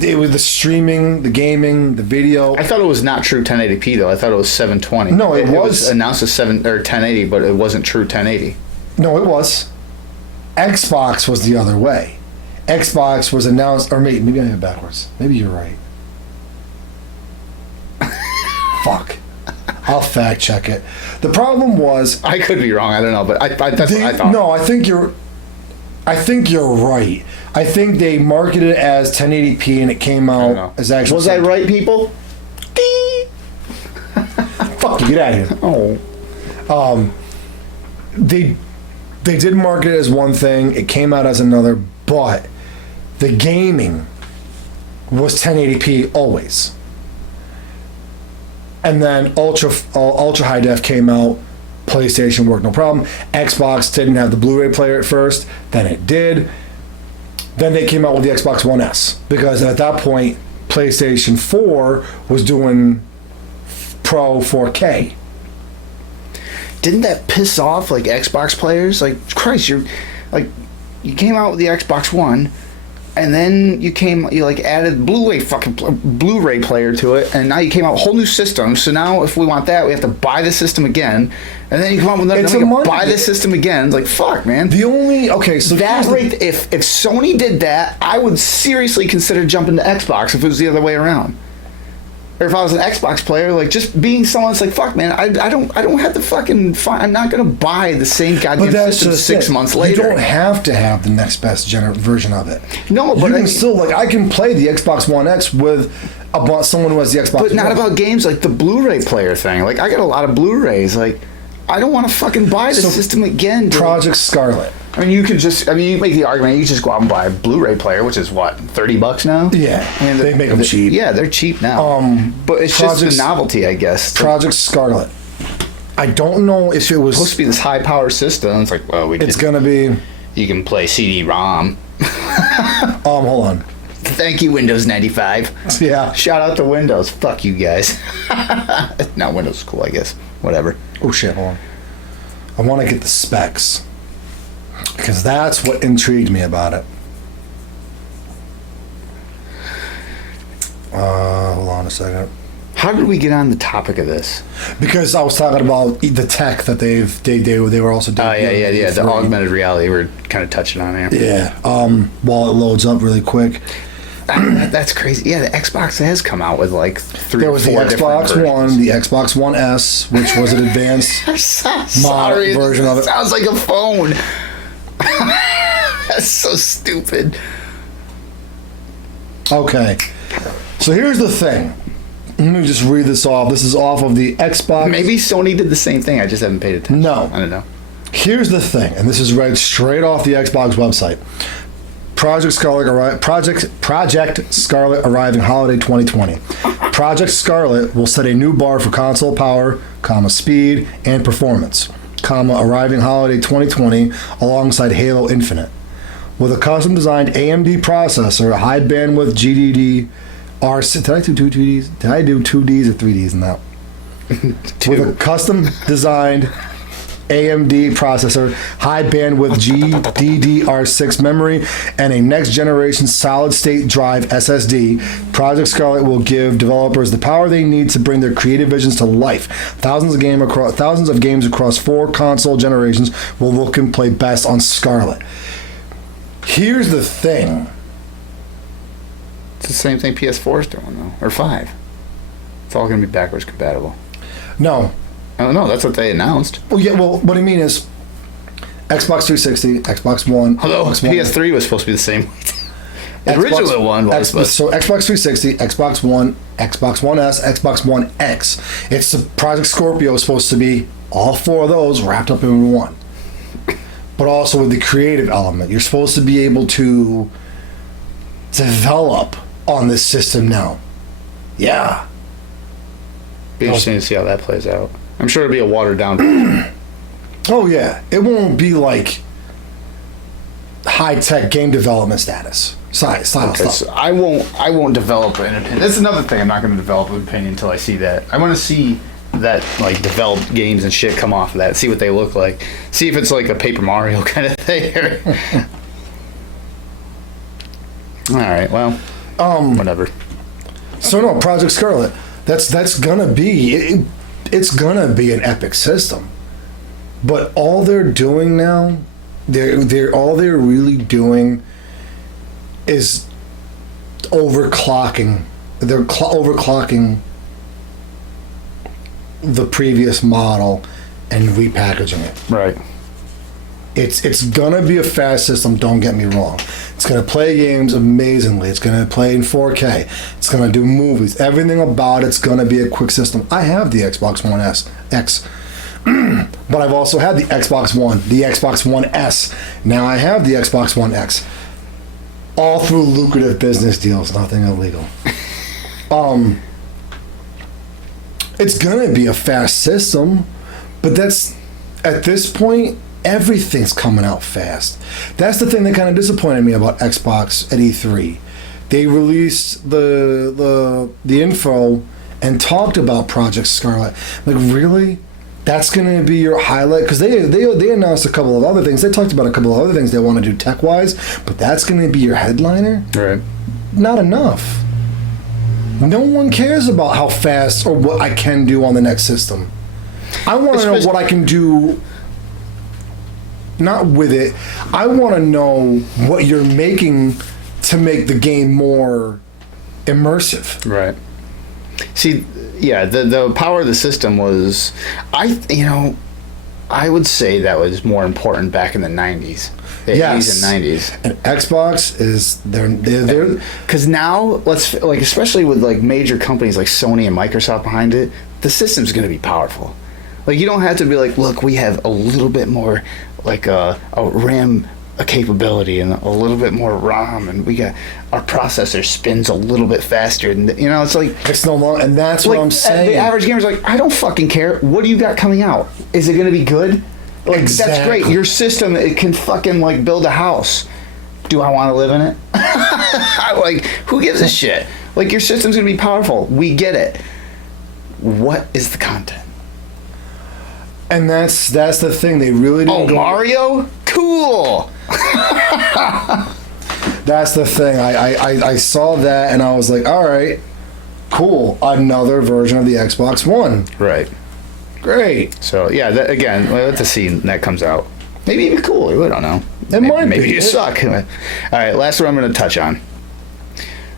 it was the streaming, the gaming, the video. I thought it was not true 1080p though. I thought it was 720. No, it was was announced as 1080, but it wasn't true 1080. No, it was. Xbox was the other way. Xbox was announced, or maybe I have it backwards. Maybe you're right. Fuck. I'll fact check it. The problem was I could be wrong. I don't know, but that's what I thought. No, I think you're right. I think they marketed it as 1080p and it came out as actual. Was I right, people? Fuck you, get out of here. Oh. They did market it as one thing. It came out as another, but the gaming was 1080p always. And then ultra high def came out. PlayStation worked no problem. Xbox didn't have the Blu-ray player at first. Then it did. Then they came out with the Xbox One S because at that point PlayStation 4 was doing Pro 4K. Didn't that piss off like Xbox players? Like Christ, you came out with the Xbox One, and then you added Blu-ray player to it, and now you came out with a whole new system. So now if we want that, we have to buy the system again, and then you come out with another. Buy the system again. It's like fuck, man. If Sony did that, I would seriously consider jumping to Xbox if it was the other way around. Or if I was an Xbox player, like just being someone that's like, fuck, man, I don't have to fucking. I'm not gonna buy the same goddamn system 6 months later. You don't have to have the next best version of it. No, but you can still I can play the Xbox One X with someone who has the Xbox. But not about games like the Blu-ray player thing. Like I got a lot of Blu-rays. Like I don't want to fucking buy the system again. Project Scarlet. I mean, you make the argument. You just go out and buy a Blu-ray player, which is what, $30 now? Yeah, I mean, they make them cheap. Yeah, they're cheap now. But it's just the novelty, I guess. Project Scarlet. I don't know if it was supposed to be this high-power system. It's like, well, it's gonna be. You can play CD-ROM. Hold on. Thank you, Windows 95. Yeah. Shout out to Windows. Fuck you guys. Now Windows is cool, I guess. Whatever. Oh shit! Hold on. I want to get the specs. Because that's what intrigued me about it. Hold on a second. How did we get on the topic of this? Because I was talking about the tech that they were also doing. Oh yeah. The augmented reality we're kind of touching on here. Yeah. While it loads up really quick. That's crazy. Yeah, the Xbox has come out with like 3 There or was 4 the Xbox One, the Xbox One S, which was an advanced version of it. Sounds like a phone. That's so stupid. Okay, so here's the thing. Let me just read this off. This is off of the Xbox. Maybe Sony did the same thing. I just haven't paid attention. No. I don't know. Here's the thing, and this is read straight off the Xbox website. Project Scarlet arriving holiday 2020. Project Scarlet will set a new bar for console power, speed, and performance, arriving holiday 2020 alongside Halo Infinite. With a custom-designed AMD processor, high bandwidth GDDR6. Did I do two Ds? Did I do 2Ds or 3Ds in that? With a custom-designed AMD processor, high bandwidth GDDR6 memory, and a next generation solid state drive SSD, Project Scarlet will give developers the power they need to bring their creative visions to life. Thousands of games across 4 console generations will look and play best on Scarlet. Here's the thing. It's the same thing PS4 is doing, though, or 5. It's all going to be backwards compatible. No. I don't know. That's what they announced. Well, yeah. Well, what I mean is, Xbox 360, Xbox One. Although Xbox One, PS3 was supposed to be the same. The original one was. So Xbox 360, Xbox One, Xbox One S, Xbox One X. It's the Project Scorpio is supposed to be all 4 of those wrapped up in one. But also with the creative element, you're supposed to be able to develop on this system now. Yeah. Be interesting to see how that plays out. I'm sure it'll be a watered down version. Oh yeah, it won't be like high-tech game development style stuff. So I won't develop an opinion. That's another thing. I'm not going to develop an opinion until I see that. I want to see that, like, developed games and shit come off of that. See what they look like. See if it's like a Paper Mario kind of thing. All right. Well, whatever. So no, Project Scarlet. That's gonna be it's gonna be an epic system. But all they're doing now, they're really doing is overclocking. They're overclocking the previous model and repackaging it. Right. It's gonna be a fast system, don't get me wrong. It's gonna play games amazingly. It's gonna play in 4K. It's gonna do movies. Everything about it's gonna be a quick system. I have the Xbox One X. But I've also had the Xbox One, the Xbox One S. Now I have the Xbox One X. All through lucrative business deals, nothing illegal. It's gonna be a fast system, but that's, at this point, everything's coming out fast. That's the thing that kind of disappointed me about Xbox at E3. They released the info and talked about Project Scarlet. Like, really? That's going to be your highlight? Because they announced a couple of other things. They talked about a couple of other things they want to do tech-wise, but that's going to be your headliner? Right. Not enough. No one cares about how fast or what I can do on the next system. I want to know what I can do. Not with it. I want to know what you're making to make the game more immersive. Right. See, yeah, the power of the system was, I would say that was more important back in the 90s. The 80s and 90s. And Xbox is they're because now especially with like major companies like Sony and Microsoft behind it, the system's going to be powerful. Like, you don't have to be like, look, we have a little bit more like a RAM capability and a little bit more ROM, and we got our processor spins a little bit faster, and it's like it's no longer, and that's like, what I'm saying. The average gamer's like, I don't fucking care. What do you got coming out? Is it going to be good? Like, exactly. That's great. Your system, it can fucking like build a house. Do I want to live in it? Like, who gives a shit? Like, your system's going to be powerful. We get it. What is the content? And that's the thing. They really didn't go. Mario? Cool. That's the thing. I saw that and I was like, all right, cool. Another version of the Xbox One. Right. Great. So yeah, again, let's see when that comes out. Maybe it'd be cool. We don't know. Maybe you suck. All right, last one I'm going to touch on,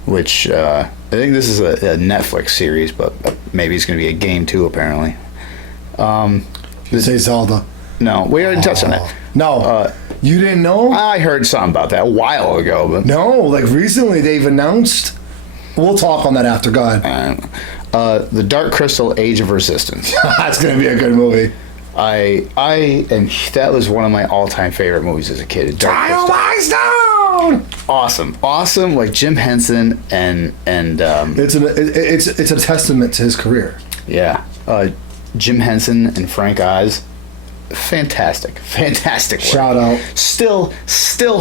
which I think this is a Netflix series, but maybe it's going to be a game too. Apparently. You say Zelda. No, we already touched on that. No, you didn't know? I heard something about that a while ago, but no, like recently they've announced. We'll talk on that after. Go ahead. The Dark Crystal: Age of Resistance. That's gonna be a good movie. That was one of my all-time favorite movies as a kid. Dark Crystal. Awesome. Like Jim Henson and it's a testament to his career. yeah, Jim Henson and Frank Oz. Fantastic work. Shout out. Still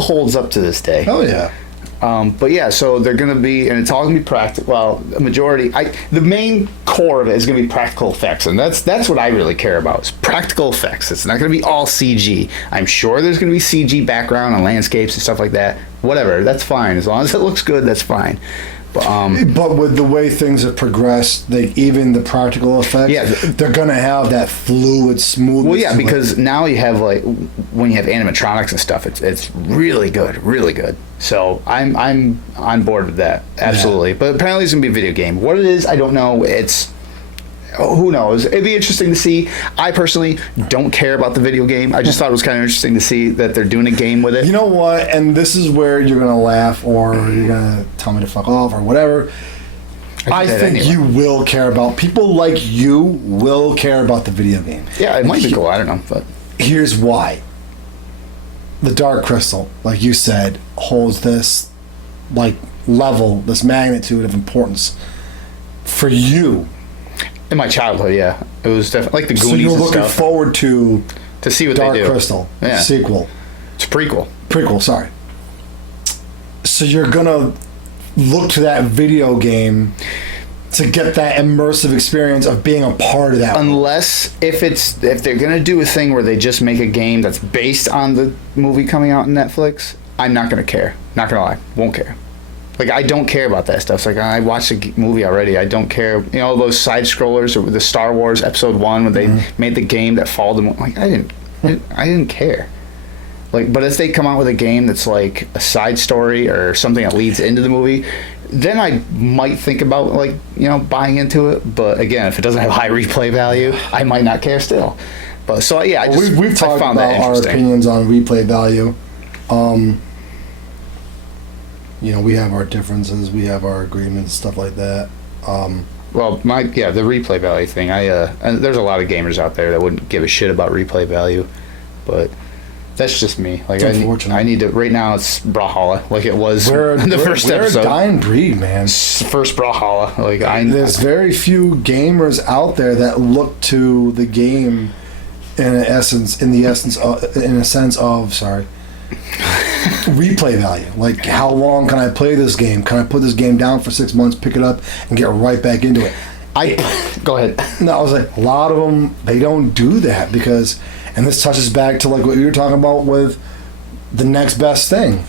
holds up to this day. Oh yeah. But yeah, so they're going to be, and it's all going to be practical. Well, a majority, the main core of it is going to be practical effects, and that's what I really care about. Is practical effects. It's not going to be all CG. I'm sure there's going to be CG background on landscapes and stuff like that. Whatever, that's fine. As long as it looks good, that's fine. But with the way things have progressed, even the practical effects, yeah, they're gonna have that fluid, smooth. Well, yeah, because now you have like when you have animatronics and stuff, it's really good. So I'm on board with that, absolutely. Yeah. But apparently it's gonna be a video game. What it is, I don't know. Who knows? It'd be interesting to see. I personally don't care about the video game. I just thought it was kind of interesting to see that they're doing a game with it. You know what? And this is where you're going to laugh or you're going to tell me to fuck off or whatever. I think you will care about, people like you will care about the video game. Yeah, it might be cool. I don't know. But here's why. The Dark Crystal, like you said, holds this like level, this magnitude of importance for you. In my childhood, yeah, it was definitely like the Goonies. So you're looking forward to see what Dark they do. Crystal sequel. It's a prequel. Prequel, sorry. So you're gonna look to that video game to get that immersive experience of being a part of that. Unless if they're gonna do a thing where they just make a game that's based on the movie coming out on Netflix, I'm not gonna care. Not gonna lie, won't care. Like, I don't care about that stuff. It's like, I watched the movie already. I don't care. You know, those side scrollers or the Star Wars Episode 1 when they made the game that followed them. Like, I didn't care. Like, but if they come out with a game that's like a side story or something that leads into the movie, then I might think about, like, you know, buying into it. But again, if it doesn't have high replay value, I might not care still. But so, yeah, we've talked about our opinions on replay value. You know, we have our differences, we have our agreements, stuff like that. Well, the replay value thing. And there's a lot of gamers out there that wouldn't give a shit about replay value, but that's just me. Like, I need to. Right now, it's Brawlhalla, like it was in the first episode. We're a dying breed, man. First Brawlhalla. Like, there's very few gamers out there that look to the game in a sense of replay value. Like, how long can I play this game? Can I put this game down for 6 months, pick it up, and get right back into it? Go ahead. No, I was like, a lot of them, they don't do that because, and this touches back to like what you were talking about with the next best thing.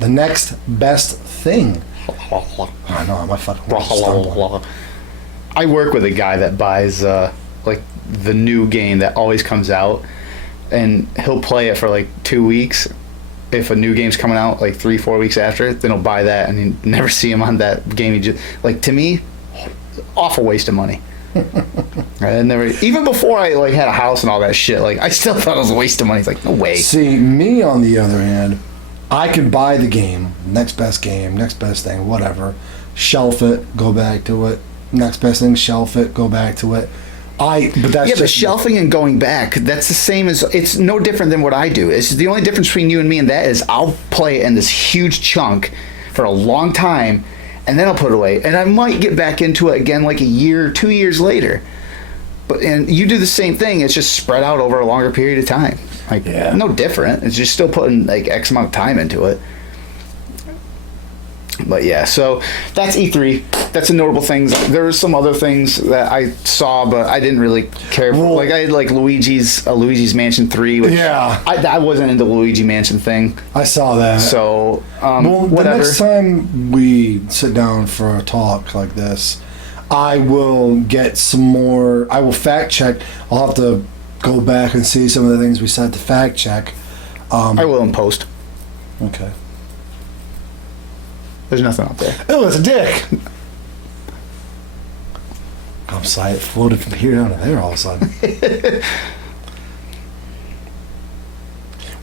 The next best thing. I know, my fucking stumbling. I work with a guy that buys like the new game that always comes out, and he'll play it for like 2 weeks. If a new game's coming out like 3-4 weeks after, then he'll buy that, and you never see him on that game. He just, like, to me, awful waste of money. I never, even before I like had a house and all that shit, like, I still thought it was a waste of money. It's like, no way. See, me on the other hand, I could buy the game, next best thing, whatever, shelf it, go back to it, next best thing, shelf it, go back to it. But that's the shelving and going back, that's the same as, it's no different than what I do. It's the only difference between you and me, and that is I'll play it in this huge chunk for a long time, and then I'll put it away, and I might get back into it again like a year, 2 years later. And you do the same thing, it's just spread out over a longer period of time. Like, no different. It's just still putting like X amount of time into it. But yeah, so that's E3. That's the notable things. There were some other things that I saw, but I didn't really care for. Like, I had like Luigi's Mansion 3. Which I wasn't into the Luigi Mansion thing. I saw that. So, whatever. The next time we sit down for a talk like this, I will get some more. I will fact check. I'll have to go back and see some of the things we said to fact check. I will in post. Okay. There's nothing out there. Oh, it's a dick. I'm sorry, it floated from here down to there all of a sudden.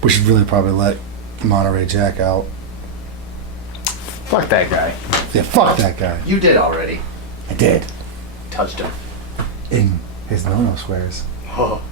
We should really probably let Monterey Jack out. Fuck that guy. Yeah, fuck that guy. You did already. I did. Touched him. In his no-no swears. Oh.